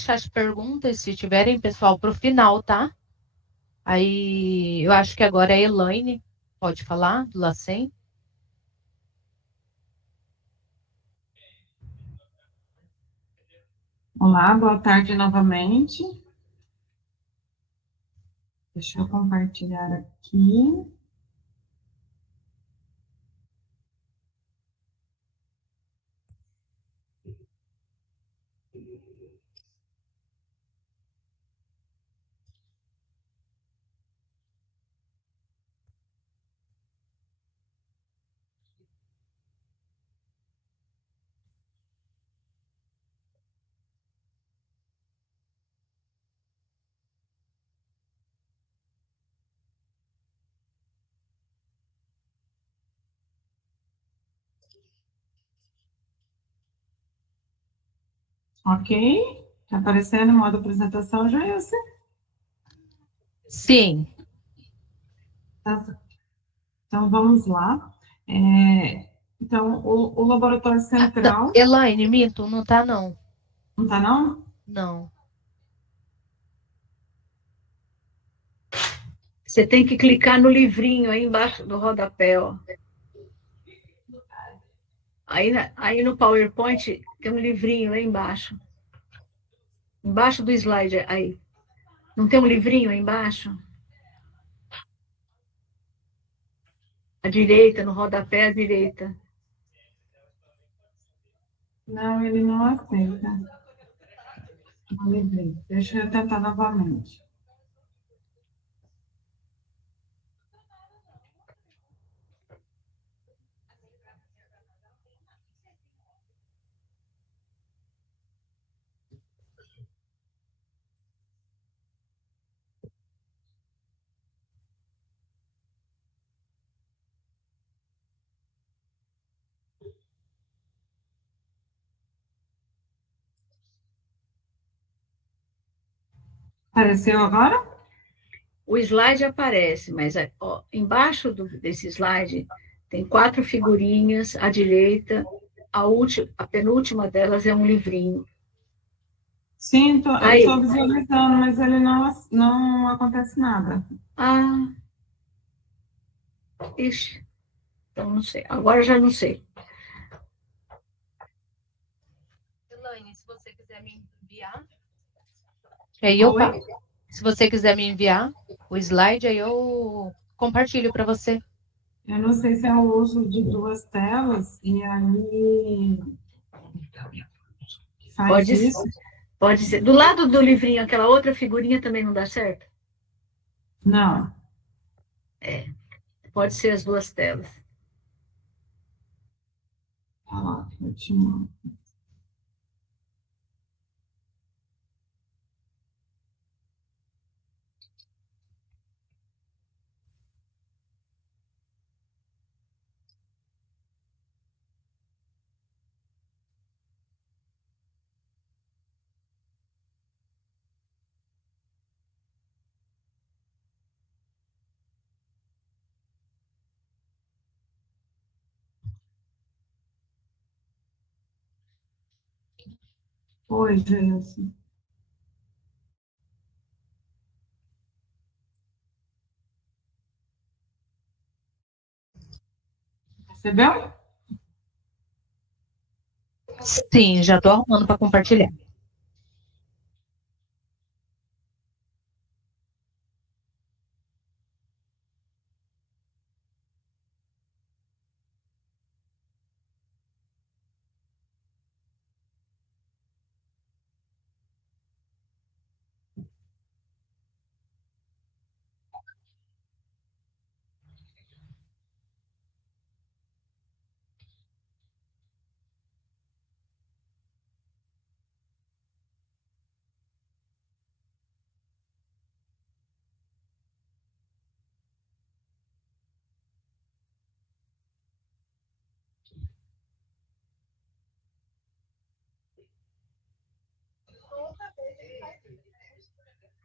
deixar as perguntas, se tiverem, pessoal, para o final, tá? Aí eu acho que agora a Elaine pode falar do LACEN. Olá, boa tarde novamente. Deixa eu compartilhar aqui. Ok? Está aparecendo o modo apresentação, Joilson? Sim. Tá. Então, vamos lá. Então, o laboratório Não, central, Elaine, minto, não tá não. não está não? Não. Você tem que clicar no livrinho aí embaixo do rodapé, ó. Aí no PowerPoint tem um livrinho aí embaixo. Embaixo do slide aí. Não tem um livrinho aí embaixo? À direita, no rodapé à direita. Não, ele não aceita. Não livrei. Deixa eu tentar novamente. Apareceu agora? O slide aparece, mas ó, embaixo desse slide tem 4 figurinhas à direita. A penúltima delas é um livrinho. Sim, eu Aí, estou visualizando, mas ele não acontece nada. ah, ixi, então não sei. Agora já não sei. Elaine, se você quiser me enviar, aí eu Oi? passo. Se você quiser me enviar o slide, aí eu compartilho para você. Eu não sei se é o uso de duas telas e aí faz Pode, isso. pode ser. Do lado do livrinho, aquela outra figurinha também não dá certo? Não. Pode ser as duas telas. Olha lá, eu te mando. Oi, Gelson. Recebeu? Sim, já estou arrumando para compartilhar.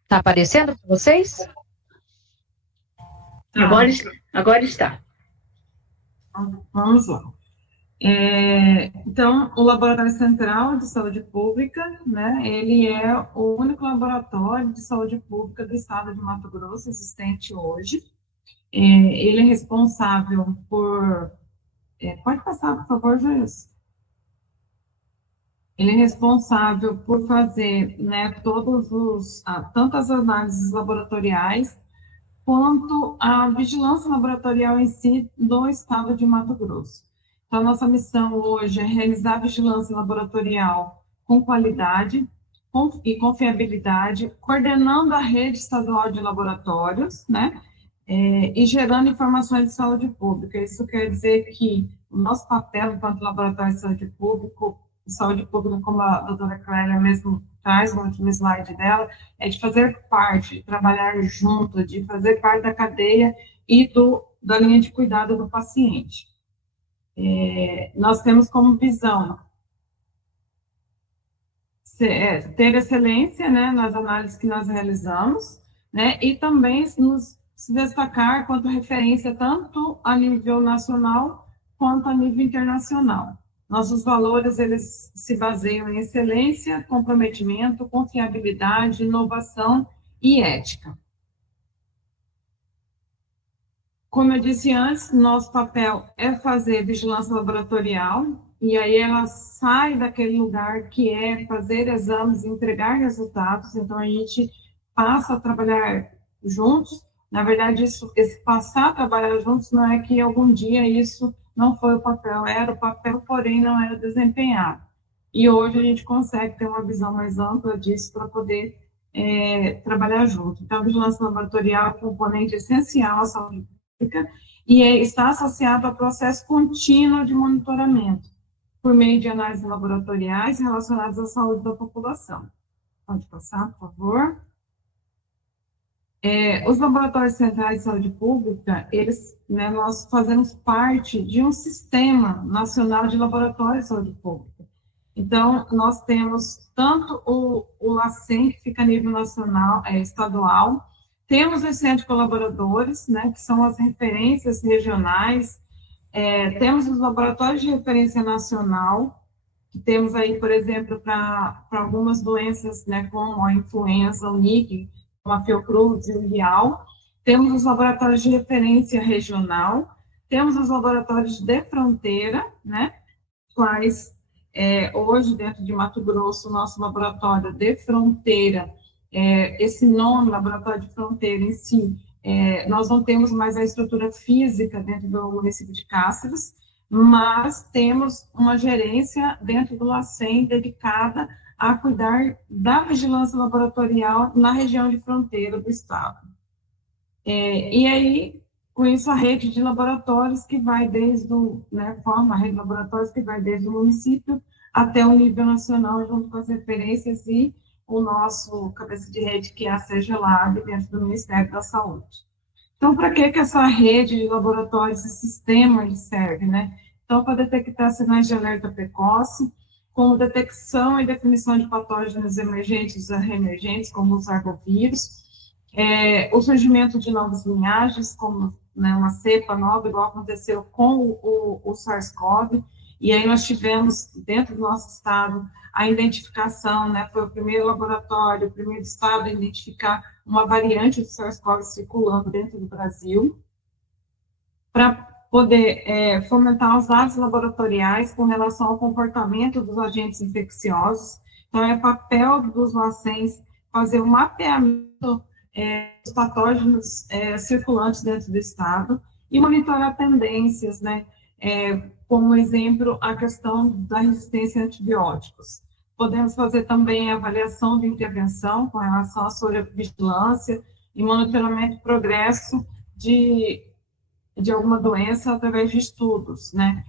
Tá aparecendo para vocês? Tá. Agora, agora está. Vamos lá. Então, o Laboratório Central de Saúde Pública, né, ele é o único laboratório de saúde pública do estado de Mato Grosso existente hoje. Ele é responsável por... pode passar, por favor, Joilson. Ele é responsável por fazer, né, tanto as análises laboratoriais, quanto a vigilância laboratorial em si do estado de Mato Grosso. Então, a nossa missão hoje é realizar a vigilância laboratorial com qualidade e confiabilidade, coordenando a rede estadual de laboratórios, né, e gerando informações de saúde pública. Isso quer dizer que o nosso papel enquanto laboratório de saúde pública, como a doutora Clélia mesmo traz no último slide dela, é de fazer parte, de trabalhar junto, de fazer parte da cadeia e da linha de cuidado do paciente. Nós temos como visão ter excelência, né, nas análises que nós realizamos, né, e também se destacar quanto referência tanto a nível nacional quanto a nível internacional. Nossos valores, eles se baseiam em excelência, comprometimento, confiabilidade, inovação e ética. Como eu disse antes, nosso papel é fazer vigilância laboratorial, e aí ela sai daquele lugar que é fazer exames e entregar resultados, então a gente passa a trabalhar juntos. Na verdade, esse passar a trabalhar juntos não é que algum dia isso não foi o papel, era o papel, porém não era desempenhado. E hoje a gente consegue ter uma visão mais ampla disso para poder trabalhar junto. Então, a vigilância laboratorial é um componente essencial à saúde pública e está associado ao processo contínuo de monitoramento, por meio de análises laboratoriais relacionadas à saúde da população. Pode passar, por favor. Os laboratórios centrais de saúde pública, nós fazemos parte de um sistema nacional de laboratórios de saúde pública. Então, nós temos tanto o LACEN, que fica a nível nacional, estadual, temos os centros colaboradores, né, que são as referências regionais, temos os laboratórios de referência nacional, que temos aí, por exemplo, para algumas doenças, né, como a influenza, o NIC, como a Fiocruz e o Rial, temos os laboratórios de referência regional, temos os laboratórios de fronteira, né, quais hoje, dentro de Mato Grosso, o nosso laboratório de fronteira, esse nome, laboratório de fronteira em si, nós não temos mais a estrutura física dentro do município de Cáceres, mas temos uma gerência dentro do LACEN dedicada a cuidar da vigilância laboratorial na região de fronteira do estado. E aí, com isso, a rede de laboratórios que vai desde forma a rede de laboratórios que vai desde o município até o nível nacional, junto com as referências e o nosso cabeça de rede, que é a CEGELAB, dentro do Ministério da Saúde. Então, para que essa rede de laboratórios, esse sistema serve, né? Então, para detectar sinais de alerta precoce, como detecção e definição de patógenos emergentes e reemergentes, como os argovírus, o surgimento de novas linhagens, como, né, uma cepa nova, igual aconteceu com o SARS-CoV, e aí nós tivemos, dentro do nosso estado, a identificação, né, foi o primeiro laboratório, o primeiro estado a identificar uma variante do SARS-CoV circulando dentro do Brasil, para poder fomentar os dados laboratoriais com relação ao comportamento dos agentes infecciosos. Então, é papel dos LACENs fazer um mapeamento dos patógenos circulantes dentro do estado e monitorar tendências, né, como exemplo, a questão da resistência a antibióticos. Podemos fazer também a avaliação de intervenção com relação à sobrevigilância e monitoramento de progresso de alguma doença através de estudos, né?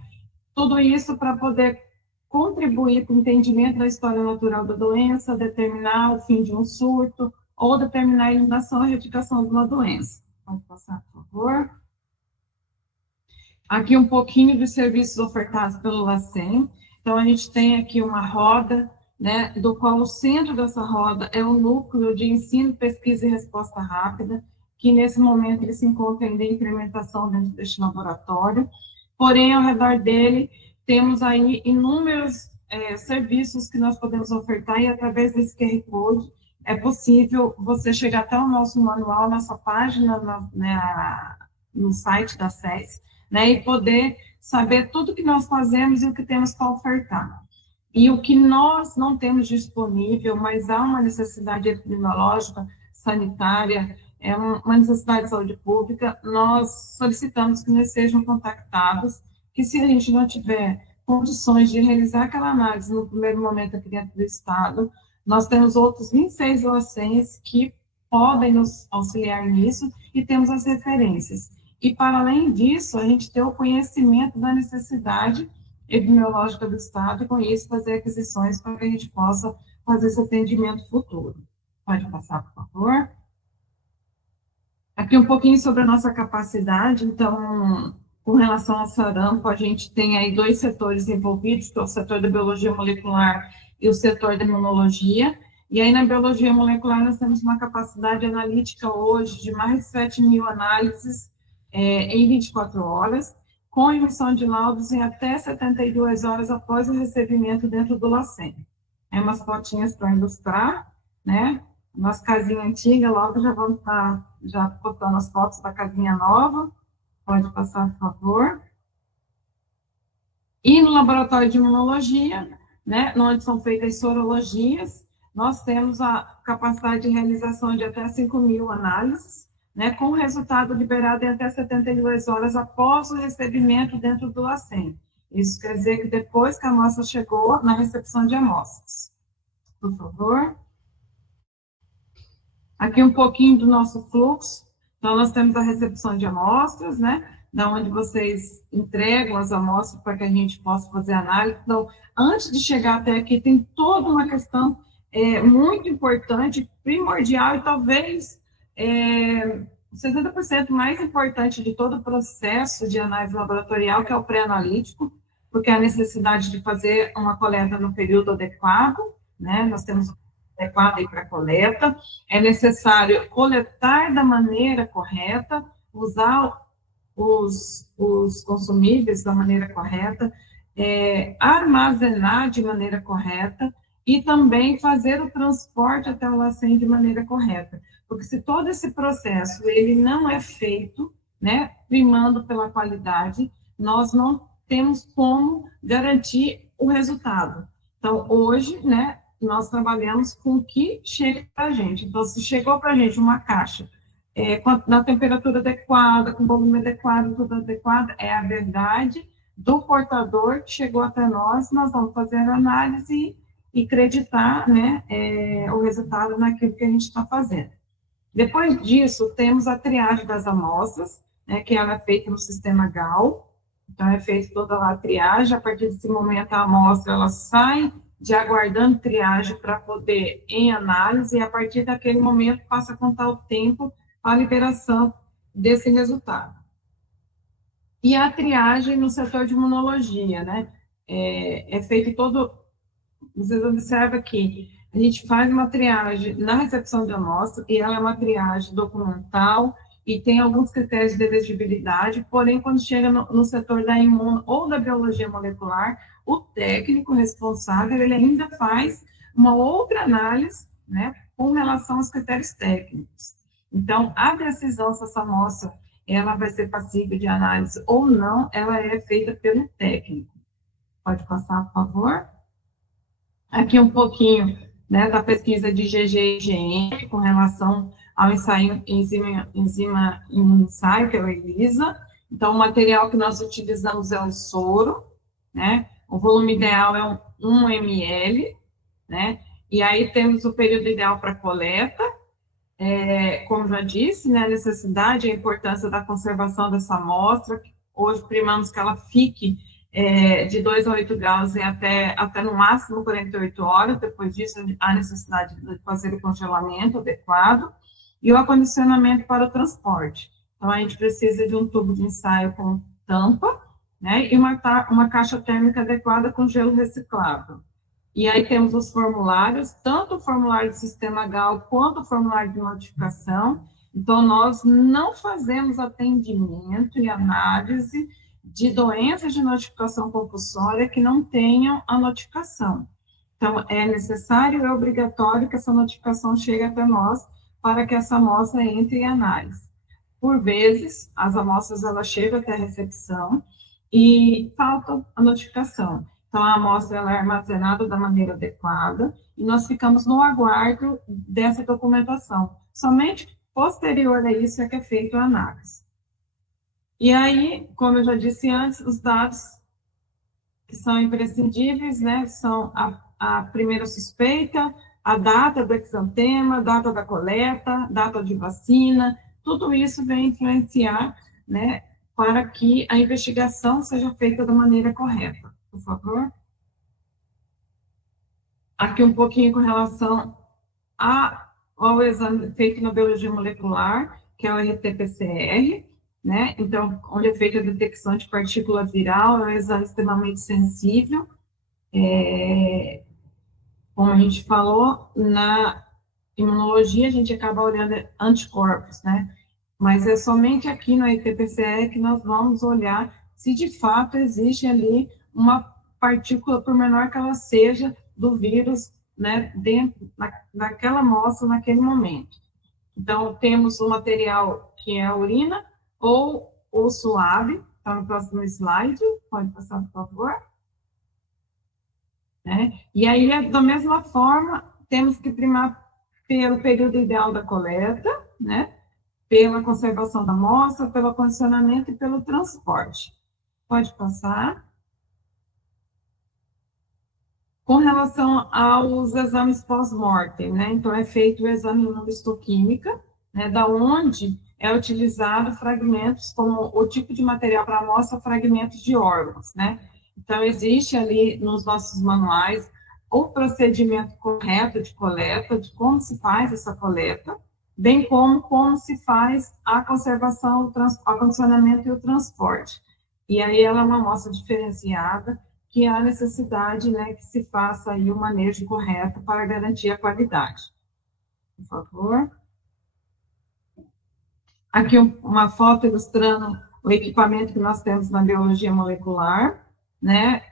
Tudo isso para poder contribuir para o entendimento da história natural da doença, determinar o fim de um surto ou determinar a eliminação e erradicação de uma doença. Pode passar, por favor. Aqui um pouquinho dos serviços ofertados pelo LACEN. Então, a gente tem aqui uma roda, né, do qual o centro dessa roda é o núcleo de ensino, pesquisa e resposta rápida, que nesse momento ele se encontra ainda em implementação dentro deste laboratório. Porém, ao redor dele temos aí inúmeros serviços que nós podemos ofertar, e através desse QR Code é possível você chegar até o nosso manual, nossa página, no site da SES, né, e poder saber tudo que nós fazemos e o que temos para ofertar. E o que nós não temos disponível, mas há uma necessidade epidemiológica, sanitária, é uma necessidade de saúde pública, nós solicitamos que eles sejam contactados, que se a gente não tiver condições de realizar aquela análise no primeiro momento aqui dentro do Estado, nós temos outros 26 LACENs que podem nos auxiliar nisso, e temos as referências. E, para além disso, a gente tem o conhecimento da necessidade epidemiológica do Estado, e com isso fazer aquisições para que a gente possa fazer esse atendimento futuro. Pode passar, por favor. Aqui um pouquinho sobre a nossa capacidade. Então, com relação ao sarampo, a gente tem aí 2 setores envolvidos, que é o setor da biologia molecular e o setor da imunologia. E aí, na biologia molecular, nós temos uma capacidade analítica hoje de mais de 7.000 análises em 24 horas, com emissão de laudos em até 72 horas após o recebimento dentro do LACEN. É umas fotinhas para ilustrar, né? Nossa casinha antiga, logo já vamos estar já botando as fotos da casinha nova. Pode passar, por favor. E no laboratório de imunologia, né, onde são feitas sorologias, nós temos a capacidade de realização de até 5.000 análises, né, com o resultado liberado em até 72 horas após o recebimento dentro do LACEN. Isso quer dizer que depois que a amostra chegou na recepção de amostras. Por favor. Aqui um pouquinho do nosso fluxo. Então, nós temos a recepção de amostras, né, da onde vocês entregam as amostras para que a gente possa fazer análise. Então, antes de chegar até aqui, tem toda uma questão muito importante, primordial, e talvez 60% mais importante de todo o processo de análise laboratorial, que é o pré-analítico, porque a necessidade de fazer uma coleta no período adequado, né, nós temos adequado aí para coleta, é necessário coletar da maneira correta, usar os consumíveis da maneira correta, armazenar de maneira correta, e também fazer o transporte até o LACEN de maneira correta. Porque se todo esse processo ele não é feito, né, primando pela qualidade, nós não temos como garantir o resultado. Então, hoje, né, nós trabalhamos com o que chega para a gente. Então, se chegou para a gente uma caixa na temperatura adequada, com volume adequado, tudo adequado, é a verdade do portador que chegou até nós, nós vamos fazer a análise e acreditar, né, o resultado naquilo que a gente está fazendo. Depois disso, temos a triagem das amostras, né, que ela é feita no sistema GAL. Então, é feita toda a triagem. A partir desse momento, a amostra ela sai de aguardando triagem para poder em análise, e a partir daquele momento passa a contar o tempo para a liberação desse resultado. E a triagem no setor de imunologia, né? É feito todo... Vocês observam que a gente faz uma triagem na recepção de amostra, e ela é uma triagem documental, e tem alguns critérios de elegibilidade, porém, quando chega no setor da imuno ou da biologia molecular, o técnico responsável, ele ainda faz uma outra análise, né, com relação aos critérios técnicos. Então, a decisão se essa amostra ela vai ser passível de análise ou não, ela é feita pelo técnico. Pode passar, por favor? Aqui um pouquinho, né, da pesquisa de GG e IgM com relação ao ensaio enzima ensaio, que é o ELISA. Então, o material que nós utilizamos é o soro, né? O volume ideal é 1 ml, né? E aí temos o período ideal para coleta. Como já disse, né, a necessidade e a importância da conservação dessa amostra. Hoje primamos que ela fique de 2 a 8 graus e até no máximo 48 horas. Depois disso, há necessidade de fazer o congelamento adequado e o acondicionamento para o transporte. Então, a gente precisa de um tubo de ensaio com tampa, né, e uma caixa térmica adequada com gelo reciclável. E aí temos os formulários, tanto o formulário do sistema GAL quanto o formulário de notificação. Então, nós não fazemos atendimento e análise de doenças de notificação compulsória que não tenham a notificação. Então, é necessário e obrigatório que essa notificação chegue até nós para que essa amostra entre em análise. Por vezes, as amostras elas chegam até a recepção e falta a notificação. Então, a amostra ela é armazenada da maneira adequada e nós ficamos no aguardo dessa documentação. Somente posterior a isso é que é feita a análise. E aí, como eu já disse antes, os dados que são imprescindíveis, né, são a primeira suspeita, a data do exantema, data da coleta, data de vacina, tudo isso vem influenciar, né, para que a investigação seja feita da maneira correta. Por favor. Aqui um pouquinho com relação ao exame feito na biologia molecular, que é o RT-PCR, né? Então, onde é feita a detecção de partícula viral, é um exame extremamente sensível. Como a gente falou, na imunologia a gente acaba olhando anticorpos, né? Mas é somente aqui no RT-PCR que nós vamos olhar se de fato existe ali uma partícula, por menor que ela seja, do vírus, né, dentro daquela amostra, naquele momento. Então, temos o material que é a urina ou o suave, está no próximo slide, pode passar, por favor. Né? E aí, da mesma forma, temos que primar pelo período ideal da coleta, né? Pela conservação da amostra, pelo condicionamento e pelo transporte. Pode passar. Com relação aos exames pós-mortem, né? Então, é feito o exame imunohistoquímica, né? Da onde é utilizado fragmentos, como o tipo de material para amostra, fragmentos de órgãos, né? Então, existe ali nos nossos manuais o procedimento correto de coleta, de como se faz essa coleta, bem como se faz a conservação, o acondicionamento e o transporte. E aí ela é uma amostra diferenciada, que há necessidade, né, que se faça aí o manejo correto para garantir a qualidade. Por favor. Aqui uma foto ilustrando o equipamento que nós temos na biologia molecular, né,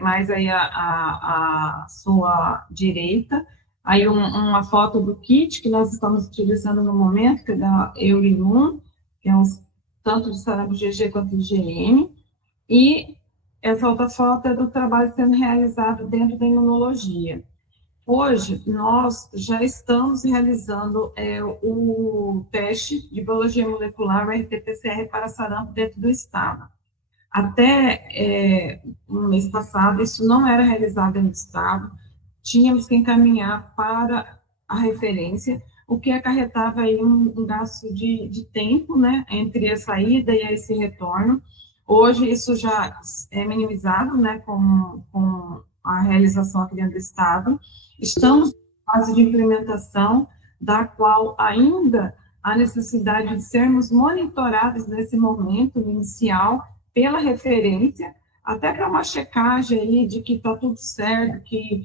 mais aí a sua direita. Aí uma foto do kit que nós estamos utilizando no momento, que é da Eurimun, que é tanto de sarampo GG quanto IgM, e essa outra foto é do trabalho sendo realizado dentro da imunologia. Hoje, nós já estamos realizando o teste de biologia molecular, o RT-PCR, para sarampo dentro do estado. Até no mês passado, isso não era realizado no estado, tínhamos que encaminhar para a referência, o que acarretava aí um gasto de tempo, né, entre a saída e esse retorno. Hoje, isso já é minimizado, né, com a realização aqui dentro do estado. Estamos em fase de implementação, da qual ainda há necessidade de sermos monitorados nesse momento inicial pela referência, até para uma checagem aí de que está tudo certo, que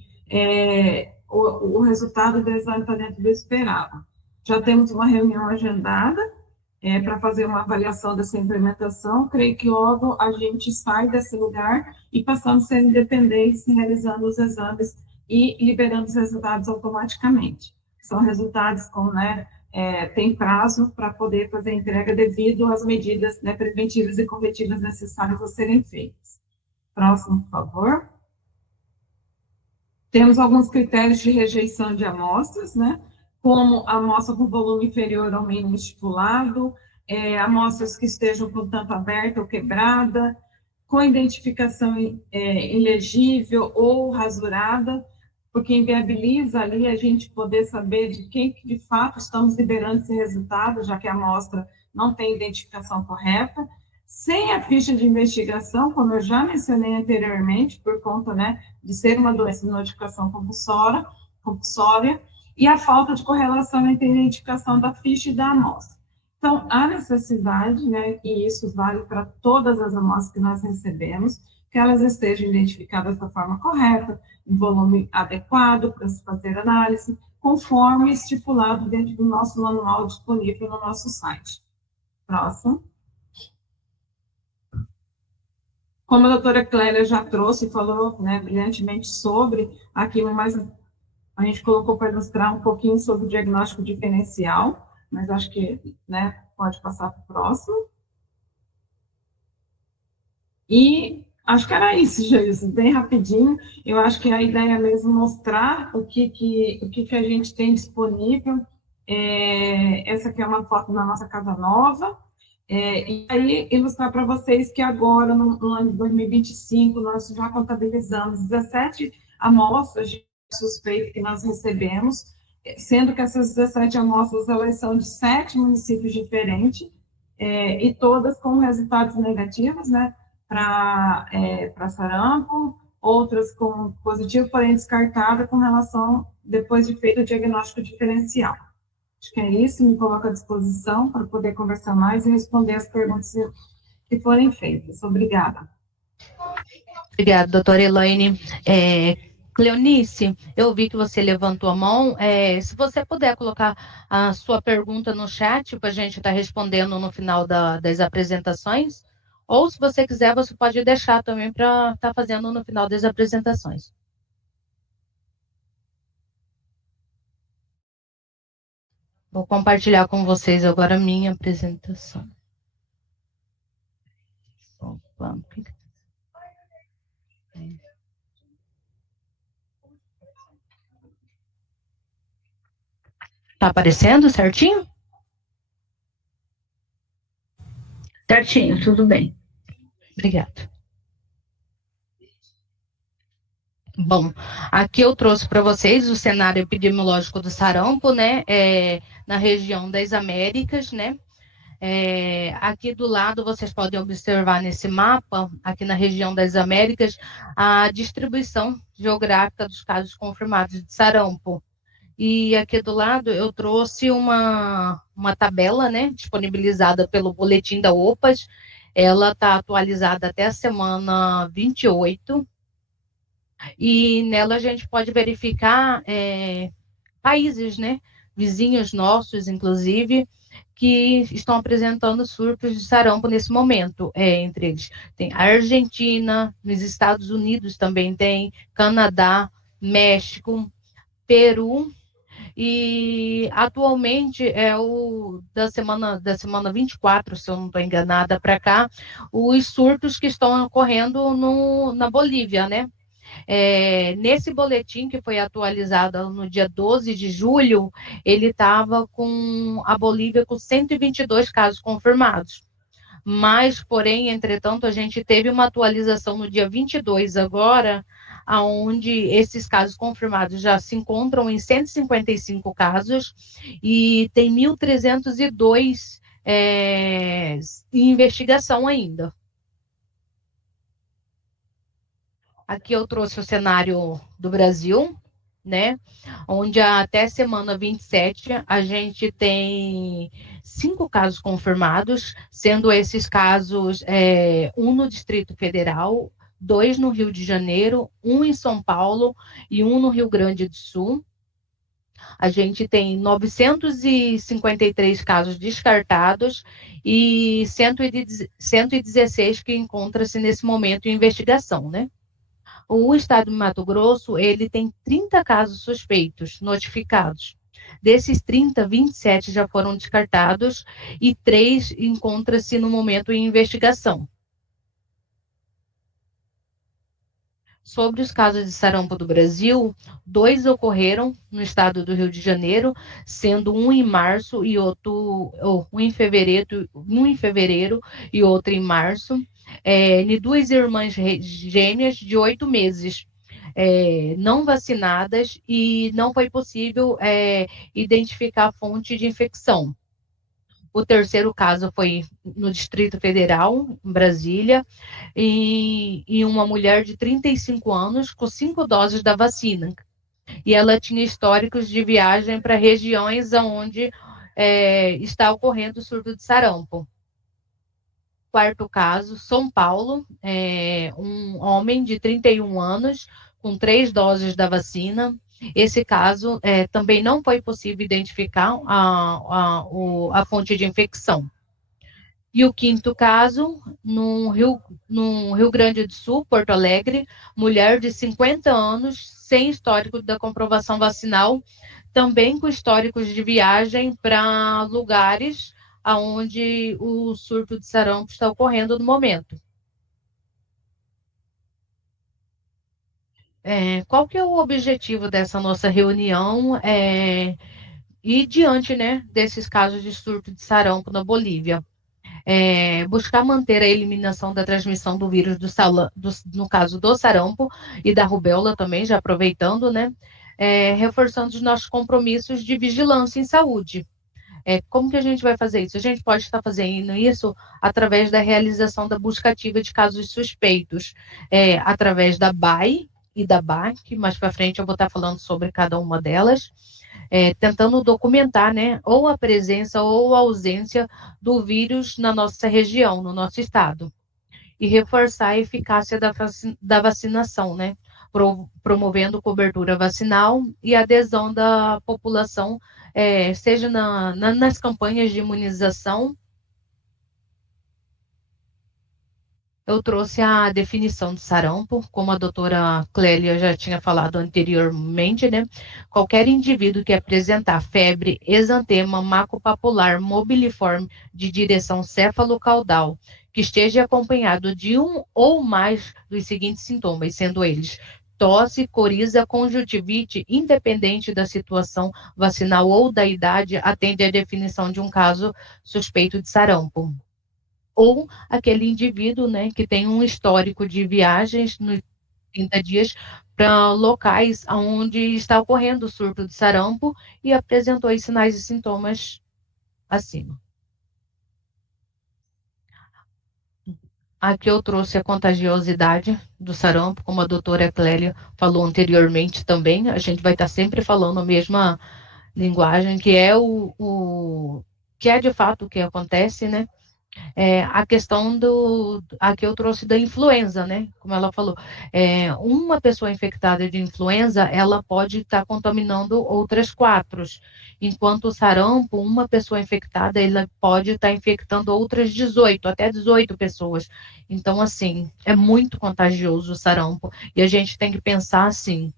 o resultado do exame está dentro do esperado. Já temos uma reunião agendada para fazer uma avaliação dessa implementação. Creio que logo a gente sai desse lugar e passamos a ser independentes, realizando os exames e liberando os resultados automaticamente. São resultados com, né, tem prazo para poder fazer a entrega devido às medidas, né, preventivas e corretivas necessárias a serem feitas. Próximo, por favor. Temos alguns critérios de rejeição de amostras, né, como a amostra com volume inferior ao mínimo estipulado, amostras que estejam com tampa aberta ou quebrada, com identificação ilegível ou rasurada, porque inviabiliza ali a gente poder saber de quem que de fato estamos liberando esse resultado, já que a amostra não tem identificação correta, sem a ficha de investigação, como eu já mencionei anteriormente, por conta, né, de ser uma doença de notificação compulsória, e a falta de correlação entre a identificação da ficha e da amostra. Então, há necessidade, né, e isso vale para todas as amostras que nós recebemos, que elas estejam identificadas da forma correta, em volume adequado para se fazer análise, conforme estipulado dentro do nosso manual disponível no nosso site. Próximo. como a doutora Clélia já trouxe e falou, né, brilhantemente sobre aquilo, mas a gente colocou para ilustrar um pouquinho sobre o diagnóstico diferencial, mas acho que, né, pode passar para o próximo. E acho que era isso, Jesus, bem rapidinho. Eu acho que a ideia é mesmo mostrar o que a gente tem disponível. Essa aqui é uma foto da nossa casa nova. E aí, ilustrar para vocês que agora, no ano de 2025, nós já contabilizamos 17 amostras de suspeito que nós recebemos, sendo que essas 17 amostras, elas são de 7 municípios diferentes, e todas com resultados negativos, né, para sarampo, outras com positivo, porém descartada com relação, depois de feito o diagnóstico diferencial. Acho que é isso, me coloco à disposição para poder conversar mais e responder as perguntas que forem feitas. Obrigada. Obrigada, doutora Elaine. Cleonice, eu vi que você levantou a mão. Se você puder colocar a sua pergunta no chat para a gente estar respondendo no final das apresentações, ou se você quiser, você pode deixar também para estar fazendo no final das apresentações. Vou compartilhar com vocês agora a minha apresentação. Opa. Tá aparecendo certinho? Certinho, tudo bem. Obrigada. Bom, aqui eu trouxe para vocês o cenário epidemiológico do sarampo, né, na região das Américas, né. Aqui do lado vocês podem observar nesse mapa, aqui na região das Américas, a distribuição geográfica dos casos confirmados de sarampo. E aqui do lado eu trouxe uma tabela, né, disponibilizada pelo boletim da OPAS. Ela está atualizada até a semana 28. E nela a gente pode verificar países, né, vizinhos nossos, inclusive, que estão apresentando surtos de sarampo nesse momento. Entre eles tem a Argentina, nos Estados Unidos também tem, Canadá, México, Peru, e atualmente da semana 24, se eu não estou enganada, para cá, os surtos que estão ocorrendo na Bolívia, né? Nesse boletim que foi atualizado no dia 12 de julho, ele estava com a Bolívia com 122 casos confirmados. Mas, porém, entretanto, a gente teve uma atualização no dia 22 agora, onde esses casos confirmados já se encontram em 155 casos e tem 1.302 em investigação ainda. Aqui eu trouxe o cenário do Brasil, né? Onde até semana 27 a gente tem 5 casos confirmados, sendo esses casos um no Distrito Federal, 2 no Rio de Janeiro, 1 em São Paulo e 1 no Rio Grande do Sul. A gente tem 953 casos descartados e 116 que encontram-se nesse momento em investigação, né? O estado de Mato Grosso, ele tem 30 casos suspeitos notificados. Desses 30, 27 já foram descartados e 3 encontram-se no momento em investigação. Sobre os casos de sarampo do Brasil, 2 ocorreram no estado do Rio de Janeiro, sendo um em março e outro um em fevereiro e outro em março, de 2 irmãs gêmeas de 8 meses, não vacinadas, e não foi possível identificar a fonte de infecção. O terceiro caso foi no Distrito Federal, em Brasília, e uma mulher de 35 anos com 5 doses da vacina. E ela tinha históricos de viagem para regiões onde está ocorrendo o surto de sarampo. Quarto caso, São Paulo, um homem de 31 anos com 3 doses da vacina. Esse caso também não foi possível identificar a fonte de infecção. E o quinto caso, no Rio Grande do Sul, Porto Alegre, mulher de 50 anos, sem histórico da comprovação vacinal, também com históricos de viagem para lugares onde o surto de sarampo está ocorrendo no momento. Qual que é o objetivo dessa nossa reunião? E diante, né, desses casos de surto de sarampo na Bolívia, buscar manter a eliminação da transmissão do vírus no caso do sarampo e da rubéola também, já aproveitando, né, reforçando os nossos compromissos de vigilância em saúde. Como que a gente vai fazer isso? A gente pode estar fazendo isso através da realização da busca ativa de casos suspeitos, através da BAI e da BAC, mais para frente eu vou estar falando sobre cada uma delas, tentando documentar, né, ou a presença ou a ausência do vírus na nossa região, no nosso estado, e reforçar a eficácia da vacinação, né, promovendo cobertura vacinal e adesão da população, seja nas campanhas de imunização. Eu trouxe a definição de sarampo, como a doutora Clélia já tinha falado anteriormente, né? Qualquer indivíduo que apresentar febre, exantema, macupapular, mobiliforme de direção cefalocaudal, que esteja acompanhado de um ou mais dos seguintes sintomas, sendo eles tosse, coriza, conjuntivite, independente da situação vacinal ou da idade, atende à definição de um caso suspeito de sarampo. Ou aquele indivíduo, né, que tem um histórico de viagens nos 30 dias para locais onde está ocorrendo o surto de sarampo e apresentou os sinais e sintomas acima. Aqui eu trouxe a contagiosidade do sarampo, como a doutora Clélia falou anteriormente também, a gente vai estar sempre falando a mesma linguagem, que é que é de fato o que acontece, né? A questão aqui eu trouxe da influenza, né? Como ela falou, uma pessoa infectada de influenza, ela pode estar contaminando outras 4, enquanto o sarampo, uma pessoa infectada, ela pode estar infectando outras 18, até 18 pessoas. Então, assim, é muito contagioso o sarampo, e a gente tem que pensar assim,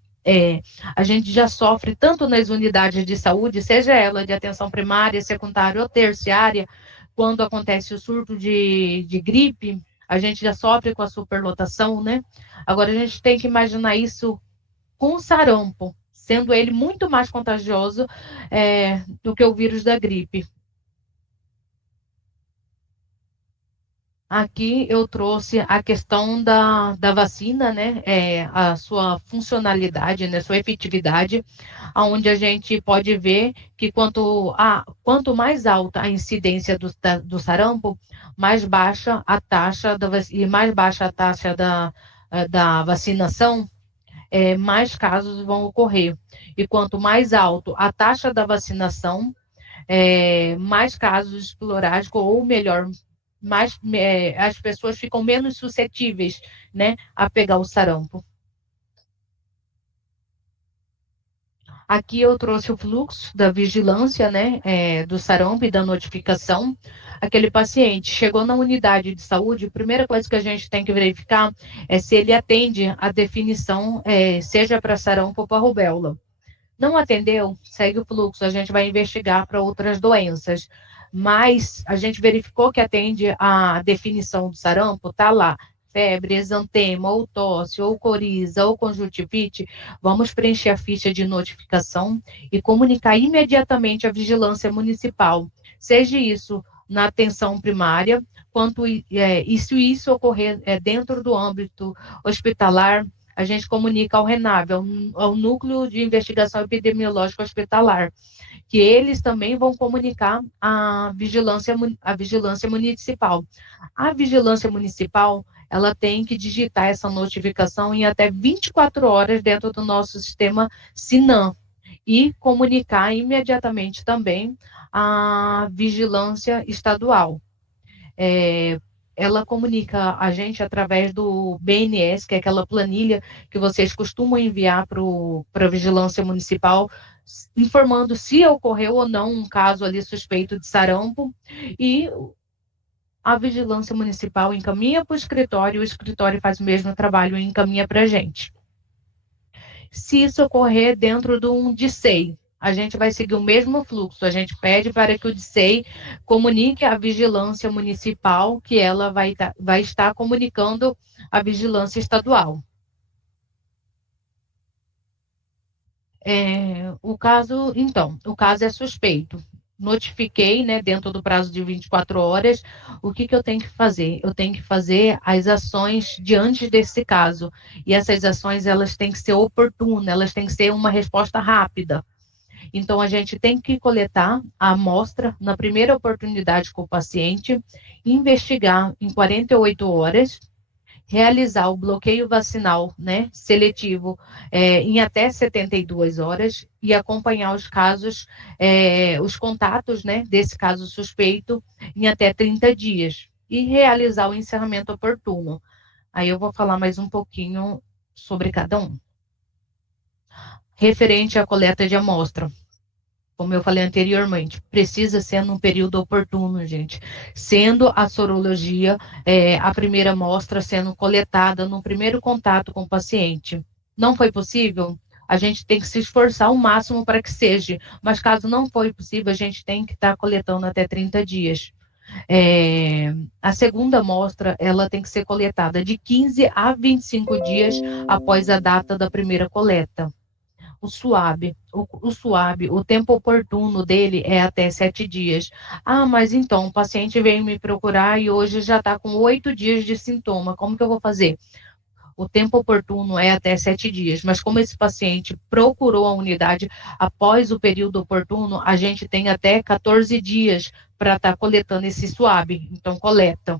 a gente já sofre tanto nas unidades de saúde, seja ela de atenção primária, secundária ou terciária, quando acontece o surto de gripe, a gente já sofre com a superlotação, né? Agora a gente tem que imaginar isso com o sarampo, sendo ele muito mais contagioso do que o vírus da gripe. Aqui eu trouxe a questão da vacina, né? A sua funcionalidade, né? Sua efetividade, onde a gente pode ver que quanto mais alta a incidência do sarampo, mais baixa a taxa e mais baixa a taxa da vacinação, mais casos vão ocorrer. E quanto mais alto a taxa da vacinação, mais casos esporádicos, ou melhor, as pessoas ficam menos suscetíveis, né, a pegar o sarampo. Aqui eu trouxe o fluxo da vigilância, né, do sarampo e da notificação. Aquele paciente chegou na unidade de saúde, a primeira coisa que a gente tem que verificar é se ele atende a definição, seja para sarampo ou para rubéola. Não atendeu, segue o fluxo, a gente vai investigar para outras doenças. Mas a gente verificou que atende a definição do sarampo, está lá, febre, exantema, ou tosse, ou coriza, ou conjuntivite, vamos preencher a ficha de notificação e comunicar imediatamente à vigilância municipal, seja isso na atenção primária, e se isso ocorrer dentro do âmbito hospitalar, a gente comunica ao RENAV, ao Núcleo de Investigação Epidemiológica Hospitalar, que eles também vão comunicar à vigilância municipal. A vigilância municipal, ela tem que digitar essa notificação em até 24 horas dentro do nosso sistema SINAM e comunicar imediatamente também à vigilância estadual. Ela comunica a gente através do BNS, que é aquela planilha que vocês costumam enviar para a vigilância municipal, informando se ocorreu ou não um caso ali suspeito de sarampo, e a vigilância municipal encaminha para o escritório faz o mesmo trabalho e encaminha para a gente. Se isso ocorrer dentro de um DICEI, a gente vai seguir o mesmo fluxo. A gente pede para que o DICEI comunique à vigilância municipal que ela vai estar comunicando à vigilância estadual. O caso é suspeito. Notifiquei, né, dentro do prazo de 24 horas, o que eu tenho que fazer? Eu tenho que fazer as ações diante desse caso. E essas ações, elas têm que ser oportunas, elas têm que ser uma resposta rápida. Então, a gente tem que coletar a amostra na primeira oportunidade com o paciente, investigar em 48 horas, realizar o bloqueio vacinal, né, seletivo, em até 72 horas e acompanhar os casos, os contatos, né, desse caso suspeito em até 30 dias e realizar o encerramento oportuno. Aí eu vou falar mais um pouquinho sobre cada um. Referente à coleta de amostra, como eu falei anteriormente, precisa ser num período oportuno, gente. Sendo a sorologia, a primeira amostra sendo coletada no primeiro contato com o paciente. Não foi possível? A gente tem que se esforçar ao máximo para que seja, mas caso não foi possível, a gente tem que estar coletando até 30 dias. A segunda amostra, ela tem que ser coletada de 15 a 25 dias após a data da primeira coleta. O SUAB, o tempo oportuno dele é até 7 dias. Ah, mas então, o paciente veio me procurar e hoje já está com 8 dias de sintoma. Como que eu vou fazer? O tempo oportuno é até 7 dias, mas como esse paciente procurou a unidade após o período oportuno, a gente tem até 14 dias para estar coletando esse SUAB. Então, coleta.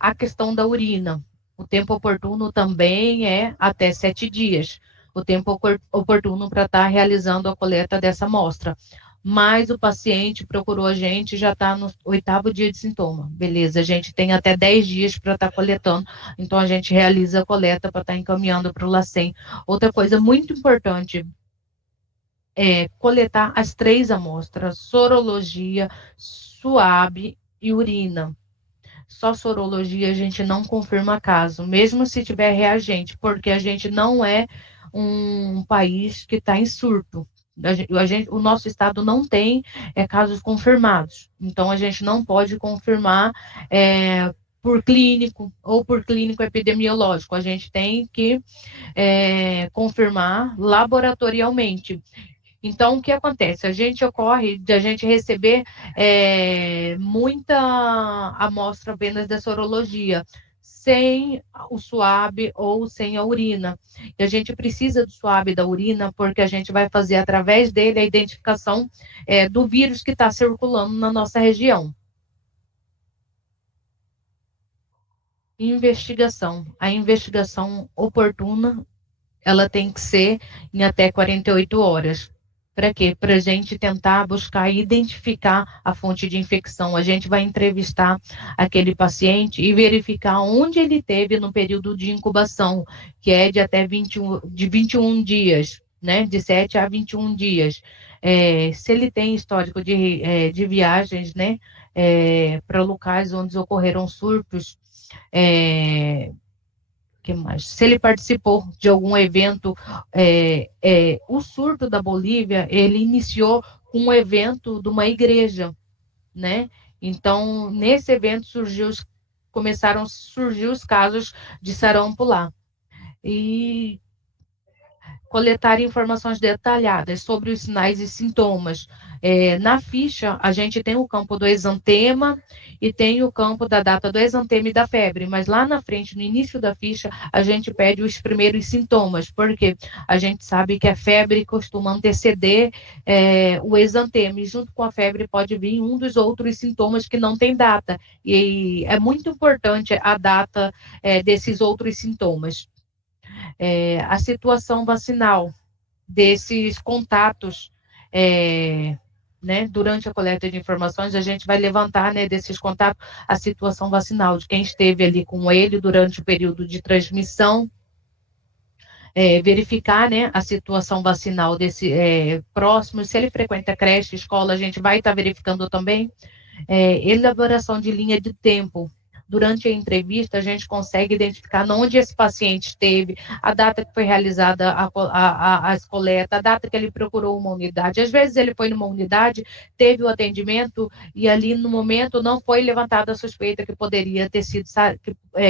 A questão da urina. O tempo oportuno também é até 7 dias. O tempo oportuno para estar realizando a coleta dessa amostra. Mas o paciente procurou a gente, já está no 8º dia de sintoma. Beleza, a gente tem até 10 dias para estar coletando, então a gente realiza a coleta para estar encaminhando para o LACEN. Outra coisa muito importante é coletar as 3 amostras, sorologia, SUAB e urina. Só sorologia a gente não confirma caso, mesmo se tiver reagente, porque a gente não é um país que está em surto. O nosso estado não tem casos confirmados, então a gente não pode confirmar por clínico ou por clínico epidemiológico, a gente tem que confirmar laboratorialmente. Então, o que acontece? A gente receber muita amostra apenas da sorologia, sem o SUAB ou sem a urina. E a gente precisa do SUAB e da urina, porque a gente vai fazer através dele a identificação do vírus que está circulando na nossa região. Investigação. A investigação oportuna, ela tem que ser em até 48 horas. Para quê? Para a gente tentar buscar e identificar a fonte de infecção. A gente vai entrevistar aquele paciente e verificar onde ele teve no período de incubação, que é de até 21 dias, né? De 7 a 21 dias. Se ele tem histórico de viagens, né? Para locais onde ocorreram surtos, que mais? Se ele participou de algum evento, o surto da Bolívia, ele iniciou com um evento de uma igreja, né? Então, nesse evento começaram a surgir os casos de sarampo lá. E coletar informações detalhadas sobre os sinais e sintomas. Na ficha, a gente tem o campo do exantema e tem o campo da data do exantema e da febre, mas lá na frente, no início da ficha, a gente pede os primeiros sintomas, porque a gente sabe que a febre costuma anteceder o exantema, e junto com a febre pode vir um dos outros sintomas que não tem data, e é muito importante a data desses outros sintomas. A situação vacinal desses contatos, né, durante a coleta de informações, a gente vai levantar, né, desses contatos a situação vacinal de quem esteve ali com ele durante o período de transmissão, verificar, né, a situação vacinal desse próximo, se ele frequenta creche, escola, a gente vai estar verificando também. elaboração de linha de tempo. Durante a entrevista, a gente consegue identificar onde esse paciente esteve, a data que foi realizada as coletas, a data que ele procurou uma unidade. Às vezes ele foi numa unidade, teve o atendimento e ali no momento não foi levantada a suspeita que poderia ter sido,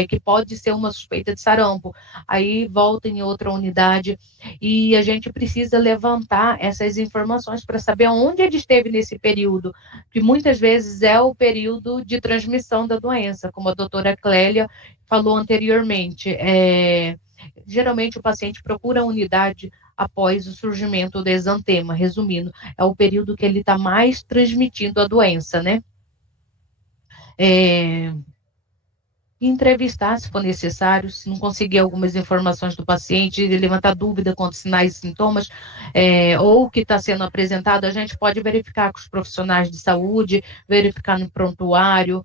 que pode ser uma suspeita de sarampo. Aí volta em outra unidade e a gente precisa levantar essas informações para saber onde ele esteve nesse período, que muitas vezes é o período de transmissão da doença, como a doutora Clélia falou anteriormente. Geralmente o paciente procura a unidade após o surgimento do exantema, resumindo, é o período que ele está mais transmitindo a doença, né? Entrevistar, se for necessário, se não conseguir algumas informações do paciente, levantar dúvida quanto aos sinais e sintomas, ou o que está sendo apresentado, a gente pode verificar com os profissionais de saúde, verificar no prontuário,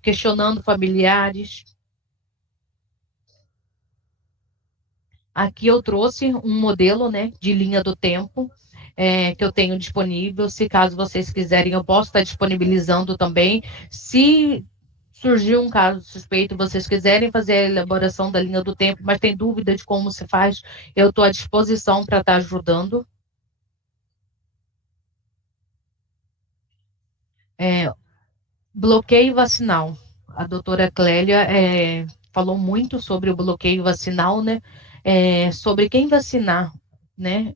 questionando familiares. Aqui eu trouxe um modelo, né, de linha do tempo, que eu tenho disponível. Se caso vocês quiserem, eu posso estar disponibilizando também. Se surgiu um caso suspeito, vocês quiserem fazer a elaboração da linha do tempo, mas tem dúvida de como se faz, eu estou à disposição para estar ajudando. Bloqueio vacinal. A doutora Clélia falou muito sobre o bloqueio vacinal, né? Sobre quem vacinar, né?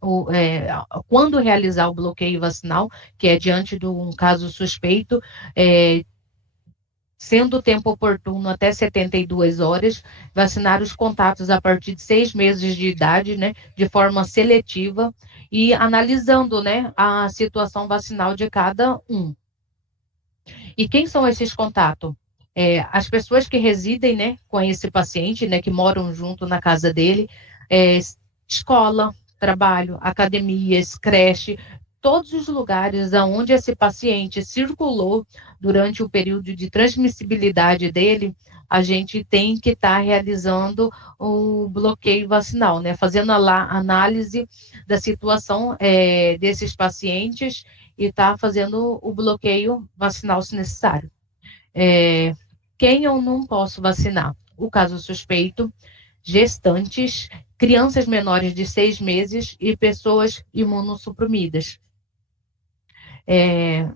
Quando realizar o bloqueio vacinal, que é diante de um caso suspeito, sendo o tempo oportuno até 72 horas, vacinar os contatos a partir de 6 meses de idade, né, de forma seletiva e analisando, né, a situação vacinal de cada um. E quem são esses contatos? As pessoas que residem, né, com esse paciente, né, que moram junto na casa dele, escola, trabalho, academias, creche, todos os lugares onde esse paciente circulou durante o período de transmissibilidade dele, a gente tem que estar realizando o bloqueio vacinal, né? Fazendo a análise da situação desses pacientes e estar fazendo o bloqueio vacinal se necessário. Quem eu não posso vacinar? O caso suspeito, gestantes, crianças menores de 6 meses e pessoas imunossuprimidas.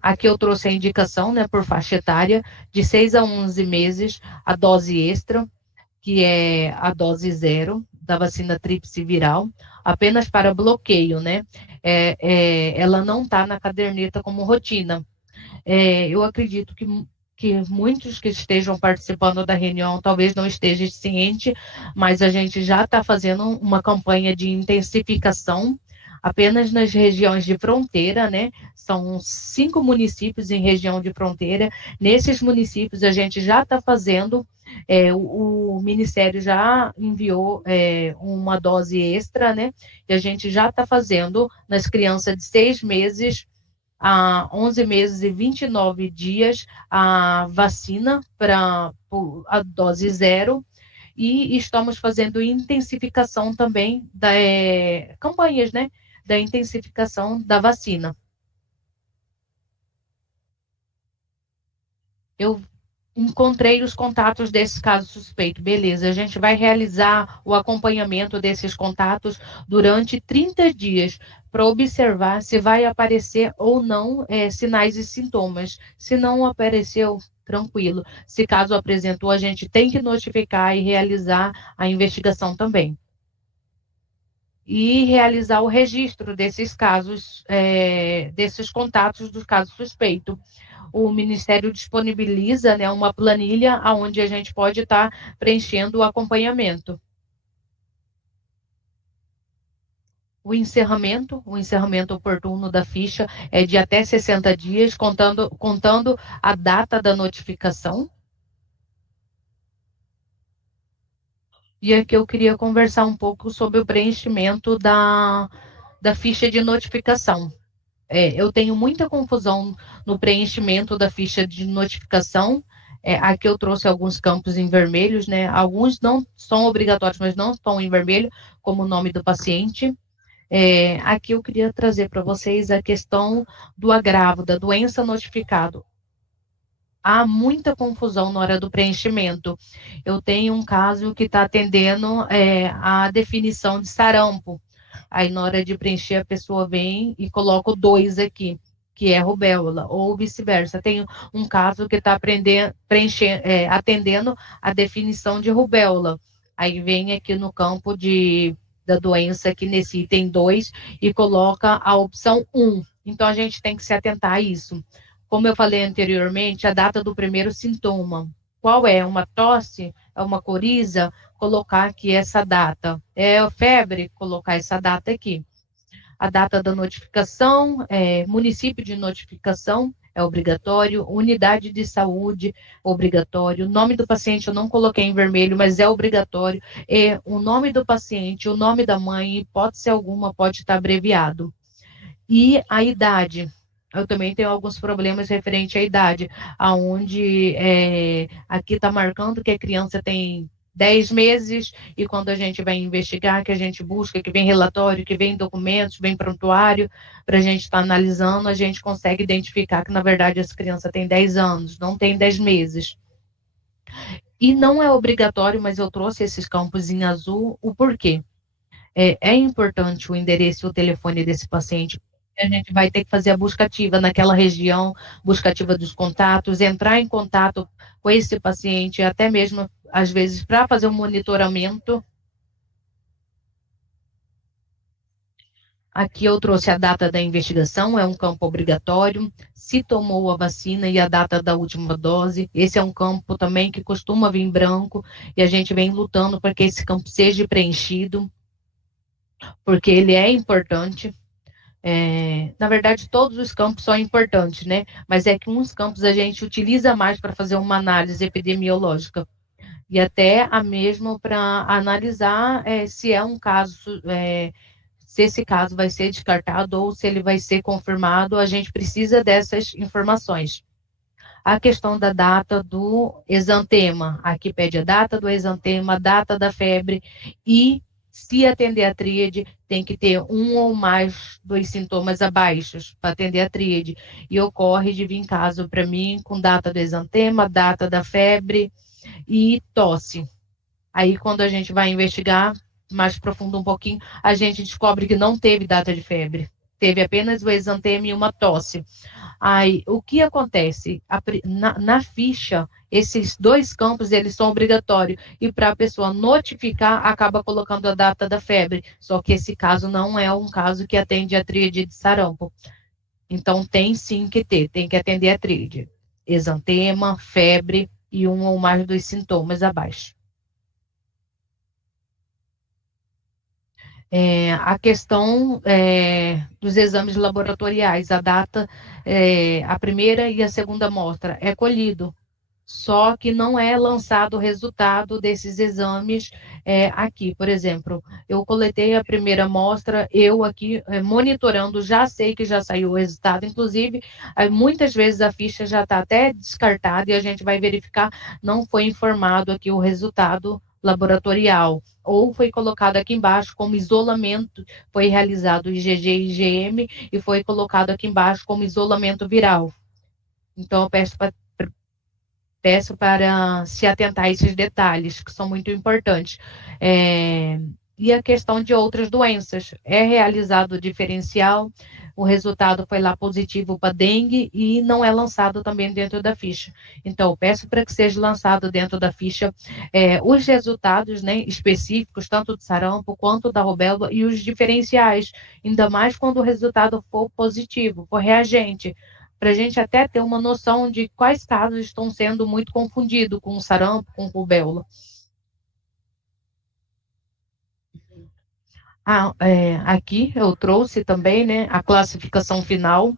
Aqui eu trouxe a indicação, né, por faixa etária, de 6 a 11 meses, a dose extra, que é a dose 0 da vacina tríplice viral, apenas para bloqueio, né? Ela não está na caderneta como rotina. Eu acredito que muitos que estejam participando da reunião talvez não estejam cientes, mas a gente já está fazendo uma campanha de intensificação apenas nas regiões de fronteira, né? São 5 municípios em região de fronteira. Nesses municípios a gente já está fazendo, o Ministério já enviou uma dose extra, né? E a gente já está fazendo nas crianças de 6 meses a 11 meses e 29 dias a vacina para a dose 0 e estamos fazendo intensificação também da campanhas, né, da intensificação da vacina. Eu encontrei os contatos desse caso suspeito, beleza, a gente vai realizar o acompanhamento desses contatos durante 30 dias, para observar se vai aparecer ou não sinais e sintomas. Se não apareceu, tranquilo. Se caso apresentou, a gente tem que notificar e realizar a investigação também. E realizar o registro desses casos, desses contatos dos casos suspeitos. O Ministério disponibiliza, né, uma planilha onde a gente pode estar preenchendo o acompanhamento. O encerramento oportuno da ficha é de até 60 dias, contando a data da notificação. E aqui eu queria conversar um pouco sobre o preenchimento da ficha de notificação. Eu tenho muita confusão no preenchimento da ficha de notificação. Aqui eu trouxe alguns campos em vermelhos, né? Alguns não são obrigatórios, mas não estão em vermelho, como o nome do paciente. Aqui eu queria trazer para vocês a questão do agravo, da doença notificado. há muita confusão na hora do preenchimento. Eu tenho um caso que está atendendo a definição de sarampo. Aí, na hora de preencher, a pessoa vem e coloca o 2 aqui, que é rubéola, ou vice-versa. Tem um caso que está atendendo a definição de rubéola. Aí vem aqui no campo da doença, aqui nesse item 2, e coloca a opção 1. Então, a gente tem que se atentar a isso. Como eu falei anteriormente, a data do primeiro sintoma. Qual é? Uma tosse? É uma coriza? Colocar aqui essa data. É febre? Colocar essa data aqui. A data da notificação, município de notificação, é obrigatório, unidade de saúde, obrigatório, nome do paciente eu não coloquei em vermelho, mas é obrigatório, e o nome do paciente, o nome da mãe, hipótese alguma, pode estar abreviado. E a idade, eu também tenho alguns problemas referente à idade, aonde aqui está marcando que a criança tem 10 meses, e quando a gente vai investigar, que a gente busca, que vem relatório, que vem documentos, vem prontuário, para a gente estar analisando, a gente consegue identificar que, na verdade, essa criança tem 10 anos, não tem 10 meses. E não é obrigatório, mas eu trouxe esses campos em azul, o porquê? É importante o endereço e o telefone desse paciente. A gente vai ter que fazer a busca ativa naquela região, busca ativa dos contatos, entrar em contato com esse paciente, até mesmo, às vezes, para fazer um monitoramento. Aqui eu trouxe a data da investigação, é um campo obrigatório, se tomou a vacina e a data da última dose. Esse é um campo também que costuma vir em branco, e a gente vem lutando para que esse campo seja preenchido, porque ele é importante. Na verdade, todos os campos são importantes, né? Mas é que uns campos a gente utiliza mais para fazer uma análise epidemiológica, e até a mesmo para analisar se é um caso, se esse caso vai ser descartado ou se ele vai ser confirmado, a gente precisa dessas informações. A questão da data do exantema, aqui pede a data do exantema, a data da febre, e se atender a tríade, tem que ter um ou mais dos sintomas abaixo para atender a tríade. E ocorre de vir caso para mim com data do exantema, data da febre e tosse. Aí, quando a gente vai investigar mais profundo um pouquinho, a gente descobre que não teve data de febre. Teve apenas o exantema e uma tosse. Aí, o que acontece? Na ficha, esses dois campos, eles são obrigatórios, e para a pessoa notificar, acaba colocando a data da febre, só que esse caso não é um caso que atende a tríade de sarampo. Então, tem sim que ter, tem que atender a tríade. Exantema, febre e um ou mais dos sintomas abaixo. A questão dos exames laboratoriais, a data, a primeira e a segunda amostra é colhido, só que não é lançado o resultado desses exames aqui. Por exemplo, eu coletei a primeira amostra, eu aqui monitorando, já sei que já saiu o resultado, inclusive, muitas vezes a ficha já está até descartada e a gente vai verificar, não foi informado aqui o resultado laboratorial, ou foi colocado aqui embaixo como isolamento, foi realizado IgG e IgM e foi colocado aqui embaixo como isolamento viral. Então, eu peço para se atentar a esses detalhes, que são muito importantes. E a questão de outras doenças. É realizado o diferencial, o resultado foi lá positivo para dengue e não é lançado também dentro da ficha. Então, peço para que seja lançado dentro da ficha os resultados, né, específicos, tanto do sarampo quanto da rubéola, e os diferenciais, ainda mais quando o resultado for positivo, for reagente, para a gente até ter uma noção de quais casos estão sendo muito confundidos com sarampo, com rubéola. Aqui eu trouxe também, né, a classificação final,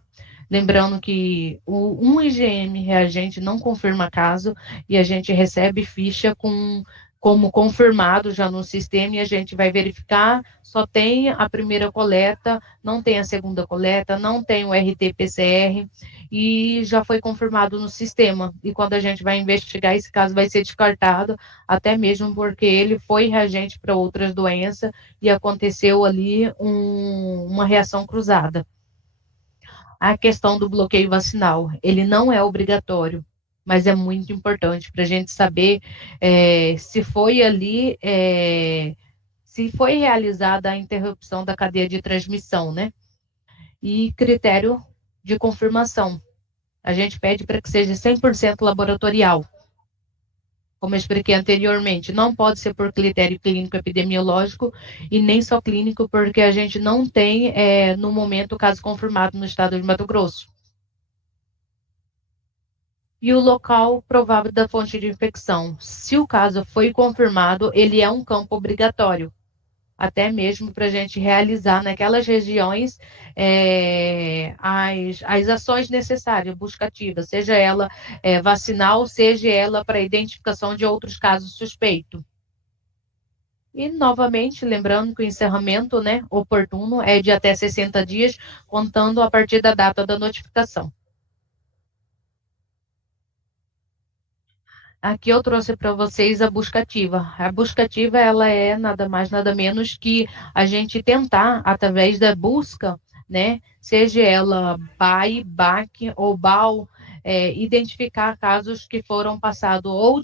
lembrando que um IgM reagente não confirma caso, e a gente recebe ficha como confirmado já no sistema, e a gente vai verificar, só tem a primeira coleta, não tem a segunda coleta, não tem o RT-PCR, e já foi confirmado no sistema. E quando a gente vai investigar, esse caso vai ser descartado, até mesmo porque ele foi reagente para outras doenças, e aconteceu ali uma reação cruzada. A questão do bloqueio vacinal, ele não é obrigatório, mas é muito importante para a gente saber se foi ali, se foi realizada a interrupção da cadeia de transmissão, né? E critério de confirmação. A gente pede para que seja 100% laboratorial. Como eu expliquei anteriormente, não pode ser por critério clínico epidemiológico e nem só clínico, porque a gente não tem, no momento, caso confirmado no estado de Mato Grosso. E o local provável da fonte de infecção. Se o caso foi confirmado, ele é um campo obrigatório, até mesmo para a gente realizar naquelas regiões as ações necessárias, busca ativa, seja ela vacinal, seja ela para identificação de outros casos suspeitos. E, novamente, lembrando que o encerramento, né, oportuno é de até 60 dias, contando a partir da data da notificação. Aqui eu trouxe para vocês a busca ativa. A busca ativa, ela é nada mais, nada menos que a gente tentar, através da busca, né, seja ela BAI, BAC ou BAL, identificar casos que foram passados ou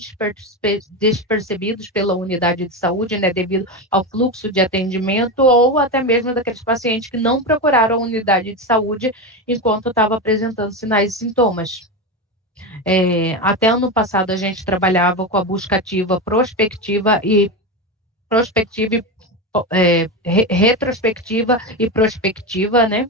despercebidos pela unidade de saúde, né, devido ao fluxo de atendimento, ou até mesmo daqueles pacientes que não procuraram a unidade de saúde enquanto estava apresentando sinais e sintomas. Até ano passado a gente trabalhava com a busca ativa prospectiva e retrospectiva e prospectiva, né?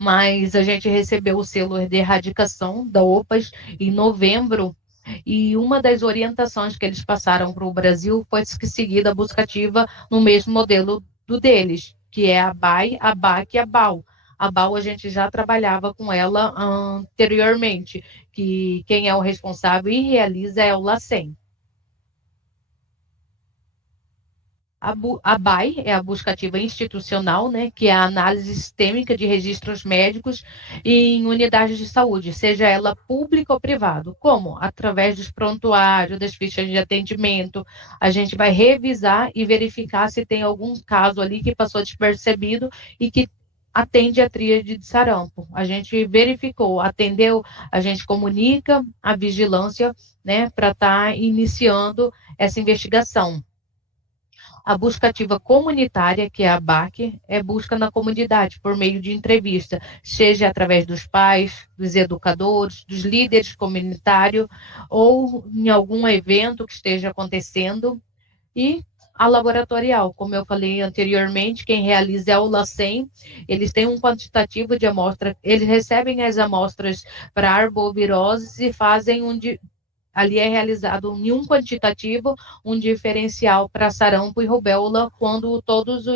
Mas a gente recebeu o selo de erradicação da OPAS em novembro, e uma das orientações que eles passaram para o Brasil foi que seguir a busca ativa no mesmo modelo do deles, que é a BAI, a BAC e a BAL. A BAL a gente já trabalhava com ela anteriormente, que quem é o responsável e realiza é o LACEN. A BAI é a busca ativa institucional, né, que é a análise sistêmica de registros médicos em unidades de saúde, seja ela pública ou privada. Como? Através dos prontuários, das fichas de atendimento, a gente vai revisar e verificar se tem algum caso ali que passou despercebido e que atende a tríade de sarampo. A gente verificou, atendeu, a gente comunica a vigilância, né, para estar iniciando essa investigação. A busca ativa comunitária, que é a BAC, é busca na comunidade, por meio de entrevista, seja através dos pais, dos educadores, dos líderes comunitários, ou em algum evento que esteja acontecendo. E a laboratorial, como eu falei anteriormente, quem realiza é o LACEN, eles têm um quantitativo de amostra, eles recebem as amostras para arboviroses e fazem ali é realizado em um quantitativo, um diferencial para sarampo e rubéola quando todas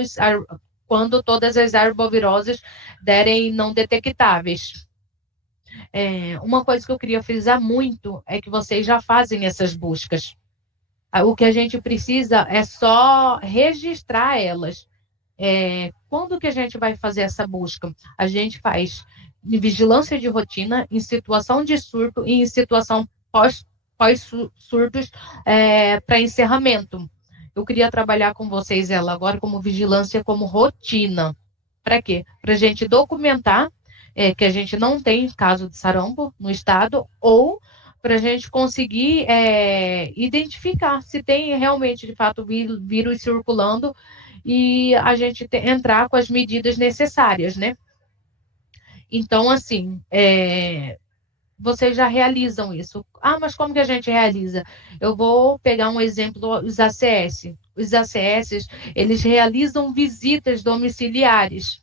as arboviroses derem não detectáveis. Uma coisa que eu queria frisar muito é que vocês já fazem essas buscas. O que a gente precisa é só registrar elas. Quando que a gente vai fazer essa busca? A gente faz em vigilância de rotina, em situação de surto e em situação pós-surtos para encerramento. Eu queria trabalhar com vocês ela agora como vigilância, como rotina. Para quê? Para a gente documentar que a gente não tem caso de sarampo no estado, ou para a gente conseguir identificar se tem realmente, de fato, vírus circulando e a gente entrar com as medidas necessárias, né? Então, assim, vocês já realizam isso. Ah, mas como que a gente realiza? Eu vou pegar um exemplo dos ACS. Os ACS, eles realizam visitas domiciliares.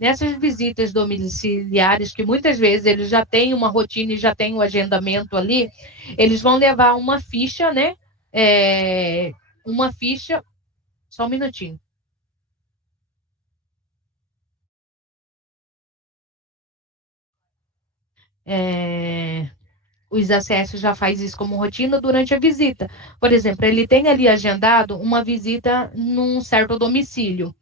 Nessas visitas domiciliares, que muitas vezes eles já têm uma rotina e já têm um agendamento ali, eles vão levar uma ficha, né? Uma ficha. Só um minutinho. Os acessos já faz isso como rotina durante a visita. Por exemplo, ele tem ali agendado uma visita num certo domicílio.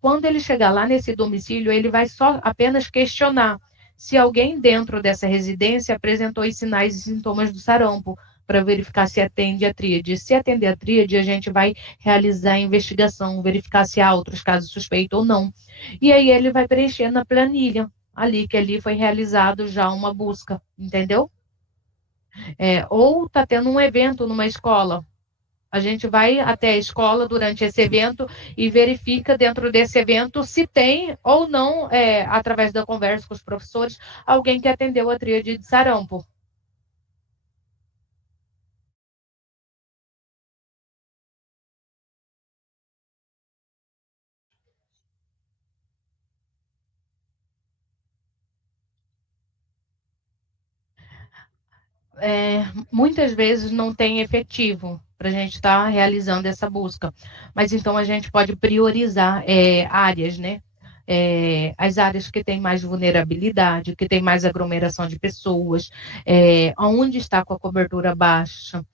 Quando ele chegar lá nesse domicílio, ele vai só apenas questionar se alguém dentro dessa residência apresentou os sinais e sintomas do sarampo, para verificar se atende a tríade. Se atender a tríade, a gente vai realizar a investigação, verificar se há outros casos suspeitos ou não. E aí ele vai preencher na planilha, ali que ali foi realizado já uma busca, entendeu? Ou está tendo um evento numa escola. A gente vai até a escola durante esse evento e verifica dentro desse evento se tem ou não, através da conversa com os professores, alguém que atendeu a tríade de sarampo. Muitas vezes não tem efetivo para a gente estar realizando essa busca, mas então a gente pode priorizar áreas, né? As áreas que têm mais vulnerabilidade, que têm mais aglomeração de pessoas, onde está com a cobertura baixa,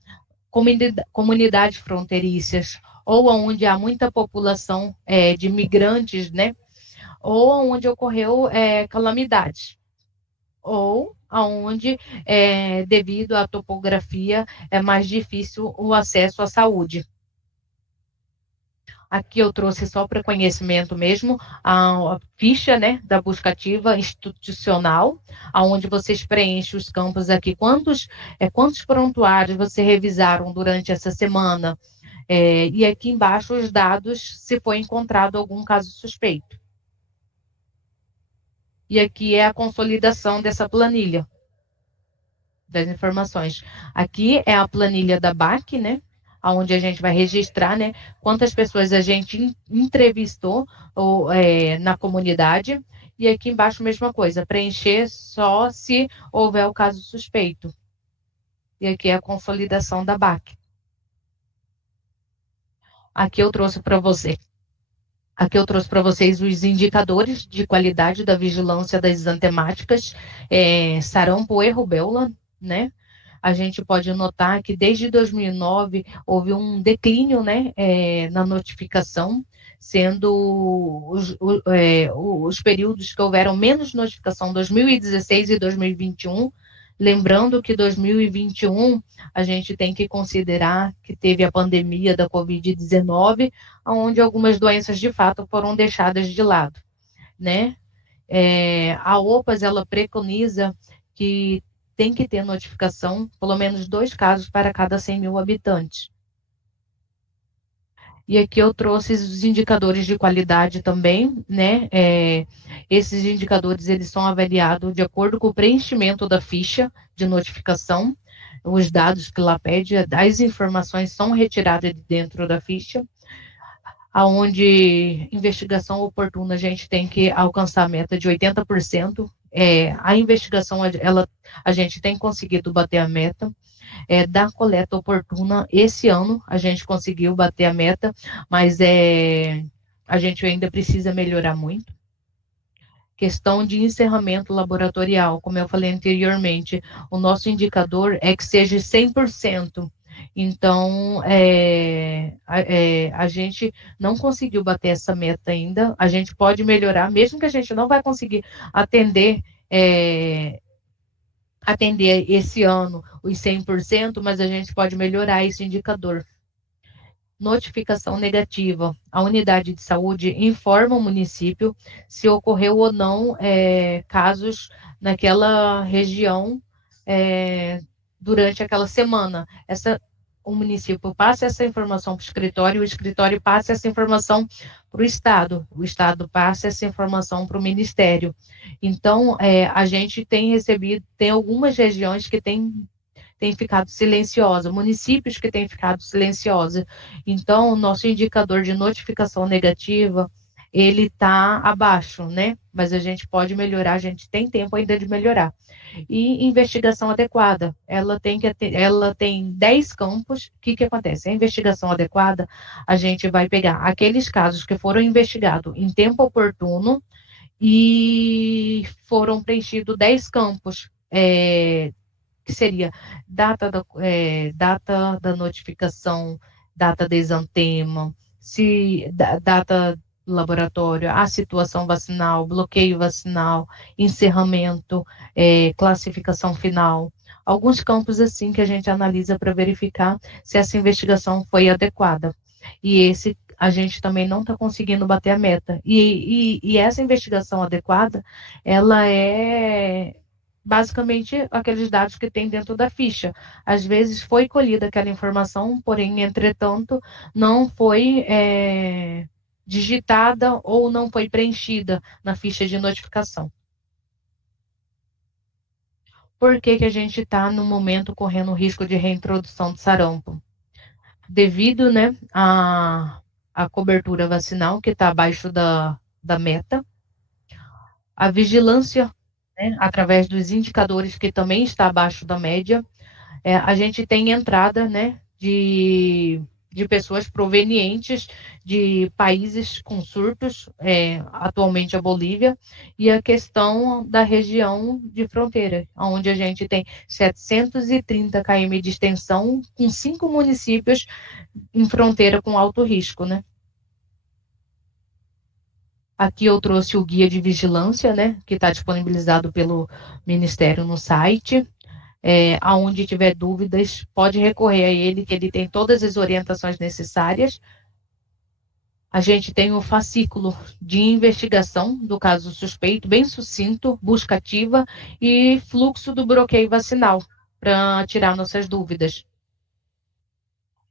comunidades fronteiriças, ou onde há muita população de migrantes, né? Ou onde ocorreu calamidades, ou aonde, devido à topografia, é mais difícil o acesso à saúde. Aqui eu trouxe só para conhecimento mesmo a ficha, né, da busca ativa institucional, aonde vocês preenchem os campos aqui. Quantos prontuários vocês revisaram durante essa semana? E aqui embaixo os dados, se foi encontrado algum caso suspeito. E aqui é a consolidação dessa planilha das informações. Aqui é a planilha da BAC, né? Onde a gente vai registrar, né? Quantas pessoas a gente entrevistou na comunidade. E aqui embaixo, mesma coisa, preencher só se houver o caso suspeito. E aqui é a consolidação da BAC. Aqui eu trouxe para vocês os indicadores de qualidade da vigilância das enzimáticas, sarampo e rubéola, né? A gente pode notar que desde 2009 houve um declínio, né, na notificação, sendo os períodos que houveram menos notificação, 2016 e 2021. Lembrando que 2021 a gente tem que considerar que teve a pandemia da Covid-19, onde algumas doenças de fato foram deixadas de lado, né? A OPAS, ela preconiza que tem que ter notificação, pelo menos 2 casos para cada 100 mil habitantes. E aqui eu trouxe os indicadores de qualidade também, né? Esses indicadores, eles são avaliados de acordo com o preenchimento da ficha de notificação, os dados que lá pede, as informações são retiradas de dentro da ficha, aonde investigação oportuna a gente tem que alcançar a meta de 80%. A investigação, a gente tem conseguido bater a meta. Da coleta oportuna, esse ano a gente conseguiu bater a meta, mas a gente ainda precisa melhorar muito. Questão de encerramento laboratorial, como eu falei anteriormente, o nosso indicador é que seja 100%. Então, a gente não conseguiu bater essa meta ainda, a gente pode melhorar, mesmo que a gente não vai conseguir atender esse ano os 100%, mas a gente pode melhorar esse indicador. Notificação negativa. A unidade de saúde informa o município se ocorreu ou não casos naquela região durante aquela semana. O município passa essa informação para o escritório passa essa informação para o Estado passa essa informação para o Ministério. Então, a gente tem algumas regiões que têm ficado silenciosa, municípios que têm ficado silenciosa. Então, o nosso indicador de notificação negativa, ele está abaixo, né? Mas a gente pode melhorar, a gente tem tempo ainda de melhorar. E investigação adequada, ela tem 10 campos. O que acontece? A investigação adequada, a gente vai pegar aqueles casos que foram investigados em tempo oportuno e foram preenchidos 10 campos, que seria data da notificação, data de exantema, data do laboratório, a situação vacinal, bloqueio vacinal, encerramento, classificação final. Alguns campos assim que a gente analisa para verificar se essa investigação foi adequada. E a gente também não está conseguindo bater a meta. E essa investigação adequada, ela é basicamente aqueles dados que tem dentro da ficha. Às vezes foi colhida aquela informação, porém, entretanto, não foi digitada ou não foi preenchida na ficha de notificação. Por que a gente está, no momento, correndo o risco de reintrodução de sarampo? Devido, né, à cobertura vacinal, que está abaixo da meta, a vigilância, né, através dos indicadores, que também está abaixo da média, a gente tem entrada, né, de pessoas provenientes de países com surtos, atualmente a Bolívia, e a questão da região de fronteira, onde a gente tem 730 km de extensão, com 5 municípios em fronteira com alto risco, né? Aqui eu trouxe o guia de vigilância, né, que está disponibilizado pelo Ministério no site. Aonde tiver dúvidas, pode recorrer a ele, que ele tem todas as orientações necessárias. A gente tem o fascículo de investigação do caso suspeito, bem sucinto, busca ativa e fluxo do bloqueio vacinal, para tirar nossas dúvidas.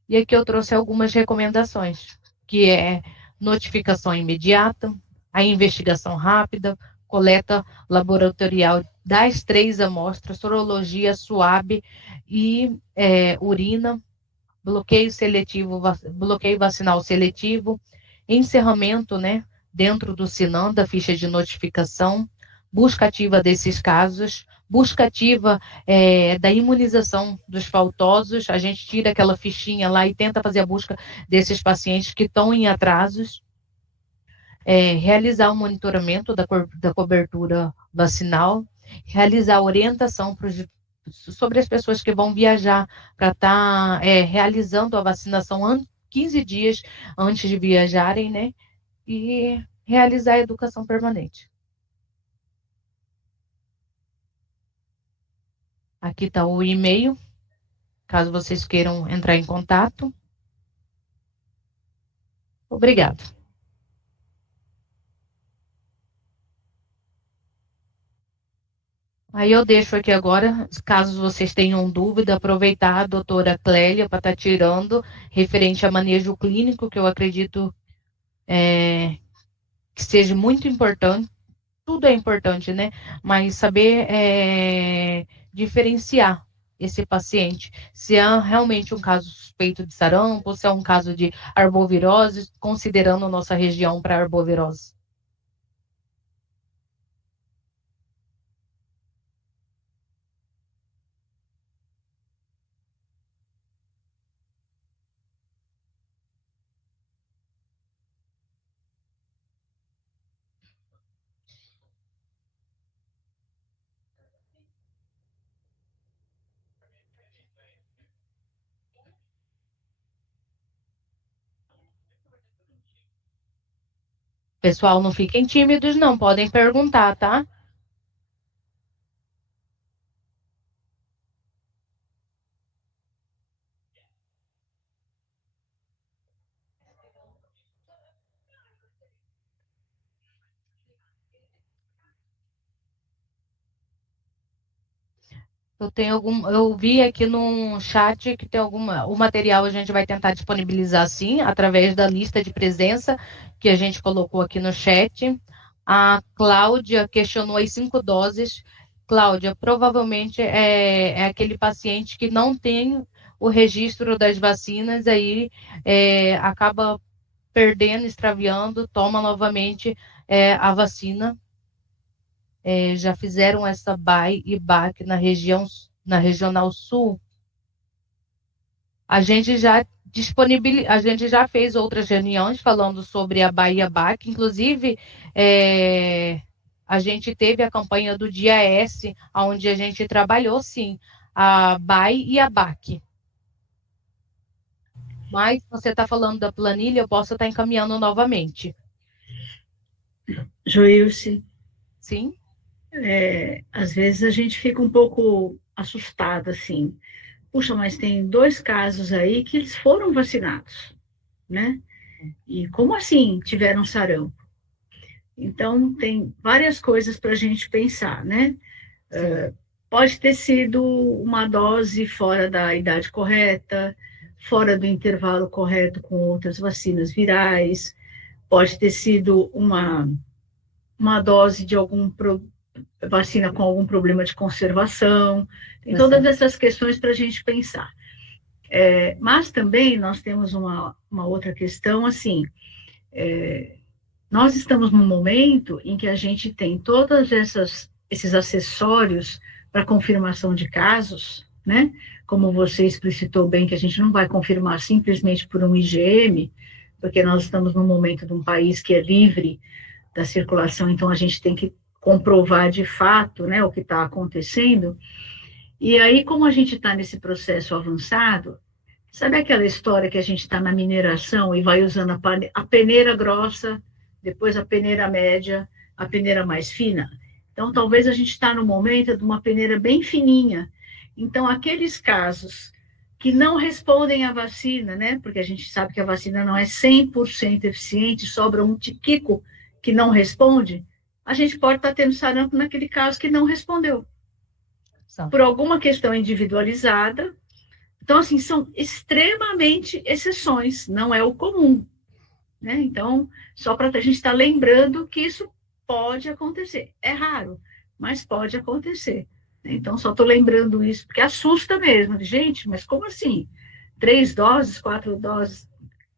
E aqui eu trouxe algumas recomendações, que é notificação imediata, a investigação rápida, coleta laboratorial das 3 amostras, sorologia, SUAB e urina, bloqueio vacinal seletivo, encerramento, né, dentro do SINAM, da ficha de notificação, busca ativa desses casos, busca ativa da imunização dos faltosos, a gente tira aquela fichinha lá e tenta fazer a busca desses pacientes que estão em atrasos, realizar o monitoramento da cobertura vacinal, realizar orientação sobre as pessoas que vão viajar, para estar realizando a vacinação 15 dias antes de viajarem, né? E realizar a educação permanente. Aqui está o e-mail, caso vocês queiram entrar em contato. Obrigado. Aí eu deixo aqui agora, caso vocês tenham dúvida, aproveitar a doutora Clélia para estar tirando, referente a manejo clínico, que eu acredito que seja muito importante. Tudo é importante, né? Mas saber diferenciar esse paciente, se é realmente um caso suspeito de sarampo, ou se é um caso de arbovirose, considerando a nossa região para arbovirose. Pessoal, não fiquem tímidos, não, podem perguntar, tá? Eu vi aqui no chat que tem o material a gente vai tentar disponibilizar sim, através da lista de presença que a gente colocou aqui no chat. A Cláudia questionou as 5 doses. Cláudia, provavelmente é aquele paciente que não tem o registro das vacinas, aí acaba perdendo, extraviando, toma novamente a vacina. Já fizeram essa BAI e BAC na Regional Sul. A gente já a gente já fez outras reuniões falando sobre a BAI e a BAC, inclusive a gente teve a campanha do Dia S, onde a gente trabalhou, sim, a BAI e a BAC. Mas você está falando da planilha, eu posso estar encaminhando novamente. Joilce. Sim? Às vezes a gente fica um pouco assustada, assim. Puxa, mas tem 2 casos aí que eles foram vacinados, né? E como assim tiveram sarampo? Então, tem várias coisas para a gente pensar, né? Pode ter sido uma dose fora da idade correta, fora do intervalo correto com outras vacinas virais, pode ter sido uma dose de vacina com algum problema de conservação, tem todas Exato. essas questões para a gente pensar. Mas também nós temos uma outra questão, assim, nós estamos num momento em que a gente tem todos esses acessórios para confirmação de casos, né? Como você explicitou bem, que a gente não vai confirmar simplesmente por um IgM, porque nós estamos num momento de um país que é livre da circulação, então a gente tem que comprovar de fato, né, o que está acontecendo. E aí, como a gente está nesse processo avançado, sabe aquela história que a gente está na mineração e vai usando a peneira grossa, depois a peneira média, a peneira mais fina? Então, talvez a gente está no momento de uma peneira bem fininha. Então, aqueles casos que não respondem à vacina, né? Porque a gente sabe que a vacina não é 100% eficiente, sobra um tiquico que não responde, a gente pode estar tendo sarampo naquele caso que não respondeu. São. Por alguma questão individualizada. Então, assim, são extremamente exceções, não é o comum, né? Então, só para a gente estar lembrando que isso pode acontecer. É raro, mas pode acontecer. Então, só estou lembrando isso, porque assusta mesmo. Gente, mas como assim? 3 doses, 4 doses?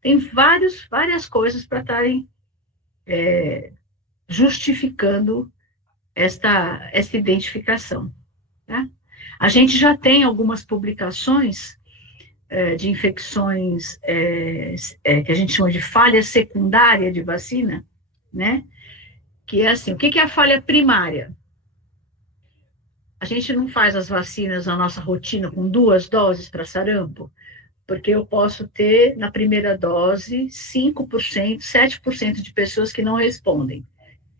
Tem várias coisas para estarem justificando esta identificação. Tá? A gente já tem algumas publicações de infecções que a gente chama de falha secundária de vacina, né? Que é assim, o que é a falha primária? A gente não faz as vacinas na nossa rotina com 2 doses para sarampo, porque eu posso ter, na primeira dose, 5%, 7% de pessoas que não respondem.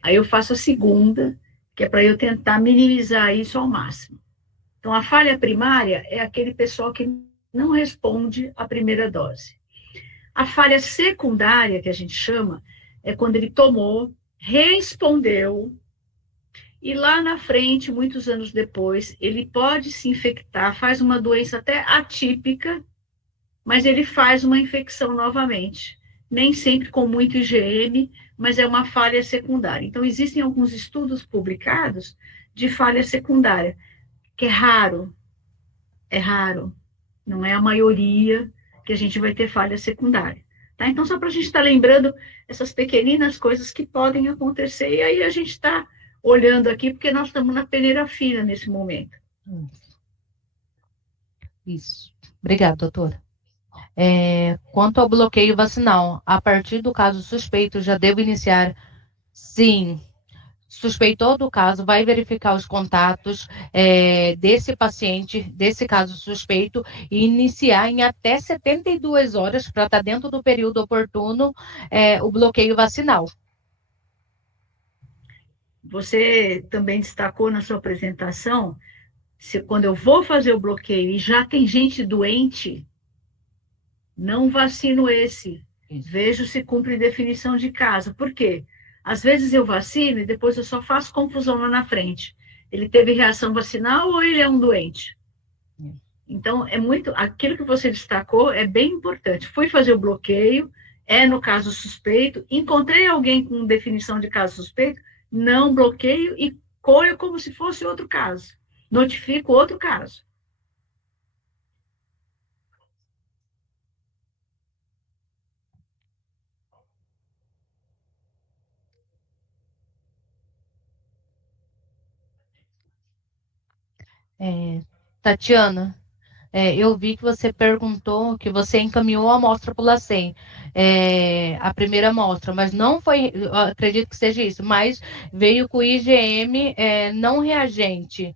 Aí eu faço a segunda, que é para eu tentar minimizar isso ao máximo. Então, a falha primária é aquele pessoal que não responde à primeira dose. A falha secundária, que a gente chama, é quando ele tomou, respondeu, e lá na frente, muitos anos depois, ele pode se infectar, faz uma doença até atípica, mas ele faz uma infecção novamente. Nem sempre com muito IgM, mas é uma falha secundária. Então, existem alguns estudos publicados de falha secundária, que é raro, não é a maioria que a gente vai ter falha secundária. Tá? Então, só para a gente estar lembrando essas pequeninas coisas que podem acontecer, e aí a gente está olhando aqui, porque nós estamos na peneira fina nesse momento. Isso. Obrigada, doutora. Quanto ao bloqueio vacinal, a partir do caso suspeito, já devo iniciar? Sim. Suspeitou do caso, vai verificar os contatos desse paciente, desse caso suspeito, e iniciar em até 72 horas, para estar dentro do período oportuno, o bloqueio vacinal. Você também destacou na sua apresentação, quando eu vou fazer o bloqueio e já tem gente doente, não vacino esse. Isso. Vejo se cumpre definição de caso. Por quê? Às vezes eu vacino e depois eu só faço confusão lá na frente. Ele teve reação vacinal ou ele é um doente? Então, aquilo que você destacou é bem importante. Fui fazer o bloqueio, no caso suspeito, encontrei alguém com definição de caso suspeito, não bloqueio e colho como se fosse outro caso. Notifico outro caso. Tatiana, eu vi que você perguntou que você encaminhou a amostra para o LACEN, a primeira amostra, mas não foi, eu acredito que seja isso, mas veio com o IgM não reagente.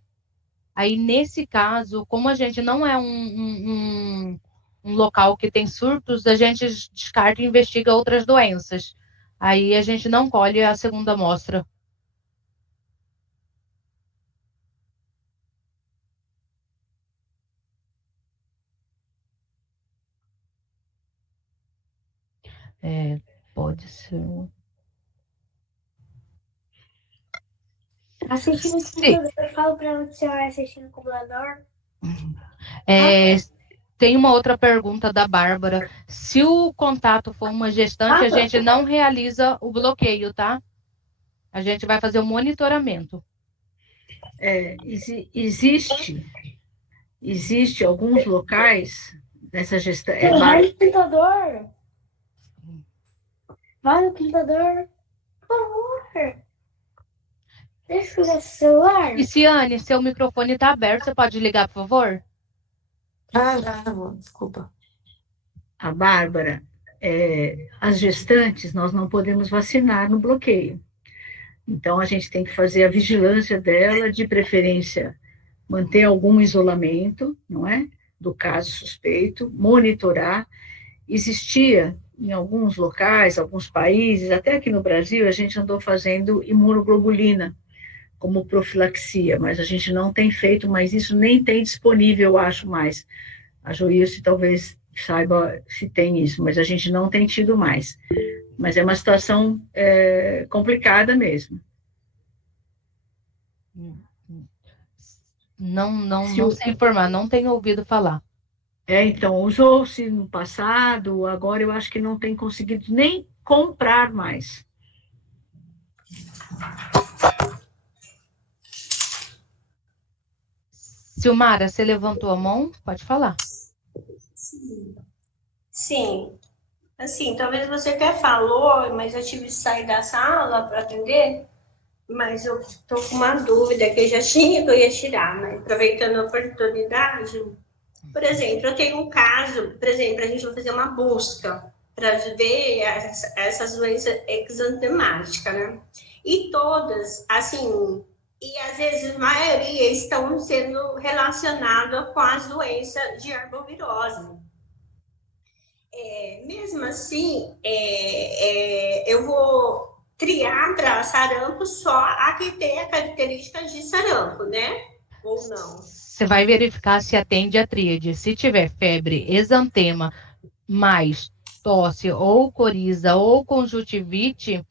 Aí, nesse caso, como a gente não é um local que tem surtos, a gente descarta e investiga outras doenças. Aí a gente não colhe a segunda amostra. Pode ser. Assistir no computador. Eu falo para ela que você vai assistir no computador. Tem uma outra pergunta da Bárbara. Se o contato for uma gestante, a gente não realiza o bloqueio, tá? A gente vai fazer o monitoramento. Existe alguns locais nessa gestão. Vai no computador. Vai no computador. Por favor. Deixa eu ver o celular. E Ciane, seu microfone está aberto, você pode ligar, por favor? Já vou, desculpa. A Bárbara, as gestantes, nós não podemos vacinar no bloqueio. Então, a gente tem que fazer a vigilância dela, de preferência, manter algum isolamento, não é? Do caso suspeito, monitorar. Existia, em alguns locais, alguns países, até aqui no Brasil, a gente andou fazendo imunoglobulina como profilaxia, mas a gente não tem feito, mas isso nem tem disponível, eu acho, mais. A Joilce talvez saiba se tem isso, mas a gente não tem tido mais. Mas é uma situação complicada mesmo. Não sei informar, não tenho ouvido falar. Então, usou-se no passado, agora eu acho que não tem conseguido nem comprar mais. Silmara, você levantou a mão? Pode falar. Sim. Assim, talvez você até falou, mas eu tive que sair da sala para atender, mas eu estou com uma dúvida que eu já tinha que eu ia tirar, mas aproveitando a oportunidade, por exemplo, eu tenho um caso, por exemplo, a gente vai fazer uma busca para ver essas doenças exantemáticas, né? E todas, assim, e às vezes a maioria estão sendo relacionadas com as doenças de arbovirose. Mesmo assim, eu vou triar para sarampo só a que tem a característica de sarampo, né? Ou não? Você vai verificar se atende a tríade. Se tiver febre, exantema, mais tosse, ou coriza, ou conjuntivite,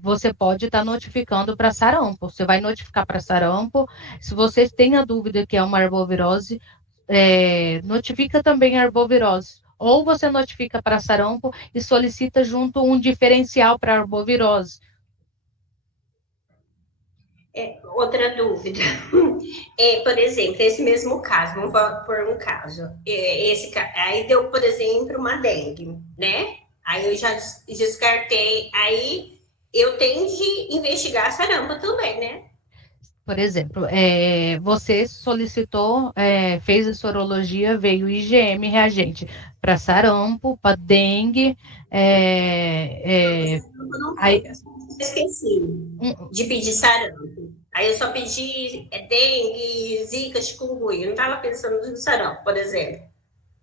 você pode estar notificando para sarampo. Você vai notificar para sarampo. Se vocês têm a dúvida que é uma arbovirose, notifica também a arbovirose. Ou você notifica para sarampo e solicita junto um diferencial para arbovirose. Outra dúvida. Por exemplo, esse mesmo caso, vamos por um caso. Aí deu, por exemplo, uma dengue, né? Aí eu já descartei. Aí eu tenho de investigar sarampo também, né? Por exemplo, você solicitou, fez a sorologia, veio IgM reagente para sarampo, para dengue. Aí, esqueci de pedir sarampo. Aí eu só pedi dengue, zika, chikungunya. Eu não estava pensando no sarampo, por exemplo.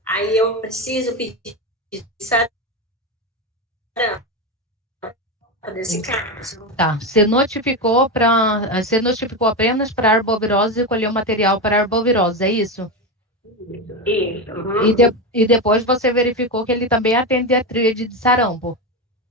Aí eu preciso pedir sarampo. Nesse caso. Tá, você notificou apenas para arbovirose e colheu material para arbovirose, é isso? Isso. Uhum. E depois você verificou que ele também atende a tríade de sarampo.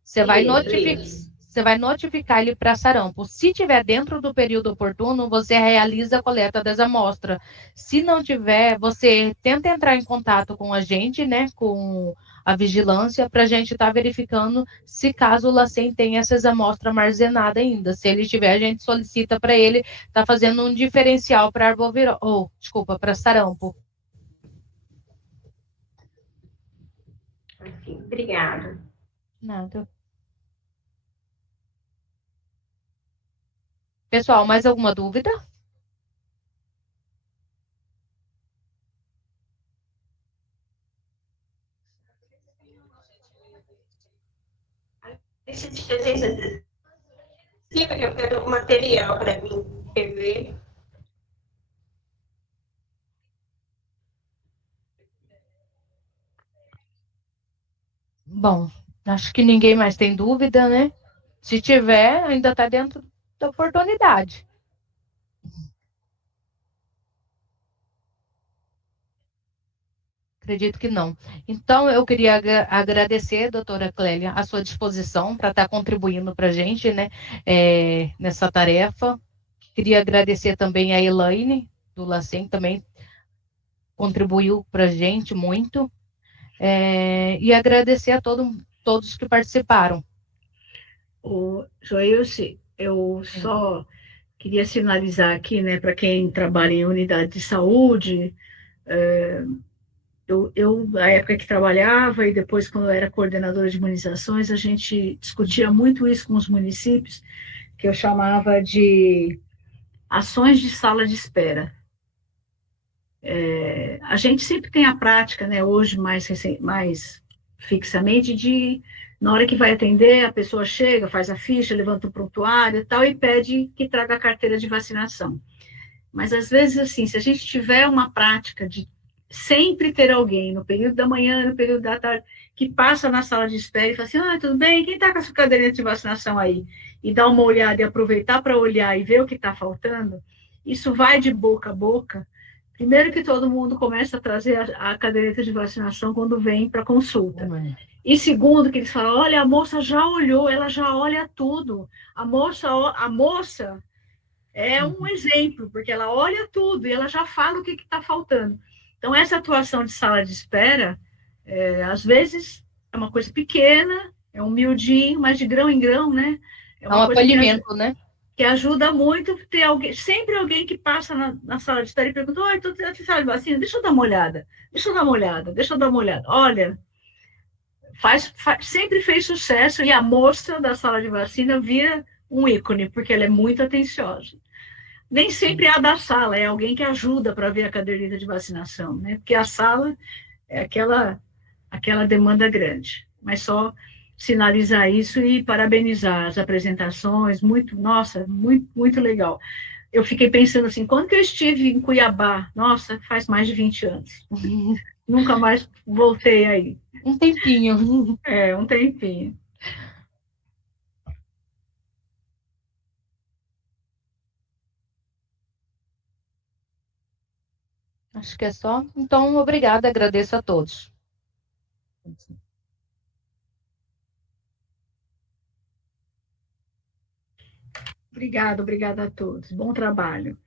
Você vai notificar ele para sarampo. Se tiver dentro do período oportuno, você realiza a coleta das amostras. Se não tiver, você tenta entrar em contato com a gente, né, com a vigilância, para a gente estar verificando se caso o LACEN tem essas amostras armazenadas ainda. Se ele tiver, a gente solicita para ele estar fazendo um diferencial para para sarampo. Obrigada. Nada. Pessoal, mais alguma dúvida? Eu quero material para mim ver. Bom, acho que ninguém mais tem dúvida, né? Se tiver, ainda está dentro da oportunidade. Acredito que não. Então, eu queria agradecer, doutora Clélia, a sua disposição para estar contribuindo para a gente, né, nessa tarefa. Queria agradecer também a Elaine, do LACEN, também contribuiu para a gente muito. E agradecer a todos que participaram. O Joilce, eu só queria sinalizar aqui, né, para quem trabalha em unidade de saúde, na época que trabalhava e depois quando eu era coordenadora de imunizações, a gente discutia muito isso com os municípios, que eu chamava de ações de sala de espera. A gente sempre tem a prática, né, hoje mais fixamente, de na hora que vai atender, a pessoa chega, faz a ficha, levanta o prontuário e tal, e pede que traga a carteira de vacinação. Mas às vezes, assim, se a gente tiver uma prática de sempre ter alguém no período da manhã, no período da tarde, que passa na sala de espera e fala assim, tudo bem, quem está com a sua cadeirinha de vacinação aí? E dá uma olhada e aproveitar para olhar e ver o que está faltando, isso vai de boca a boca. Primeiro que todo mundo começa a trazer a caderneta de vacinação quando vem para consulta. E segundo, que eles falam, olha, a moça já olhou, ela já olha tudo. A moça é um exemplo, porque ela olha tudo e ela já fala o que está faltando. Então, essa atuação de sala de espera, às vezes, é uma coisa pequena, é um miudinho, mas de grão em grão, né? É um acolhimento, né? Que ajuda muito ter alguém, sempre alguém que passa na sala de espera e pergunta, oi, tu sabe de vacina? Deixa eu dar uma olhada, deixa eu dar uma olhada, deixa eu dar uma olhada. Olha, sempre fez sucesso e a moça da sala de vacina vira um ícone, porque ela é muito atenciosa. Nem sempre é a da sala, é alguém que ajuda para ver a caderneta de vacinação, né? Porque a sala é aquela demanda grande. Mas só sinalizar isso e parabenizar as apresentações, nossa, muito, muito legal. Eu fiquei pensando assim, quando que eu estive em Cuiabá? Nossa, faz mais de 20 anos. Nunca mais voltei aí. Um tempinho. Um tempinho. Acho que é só. Então, obrigada, agradeço a todos. Obrigada a todos. Bom trabalho.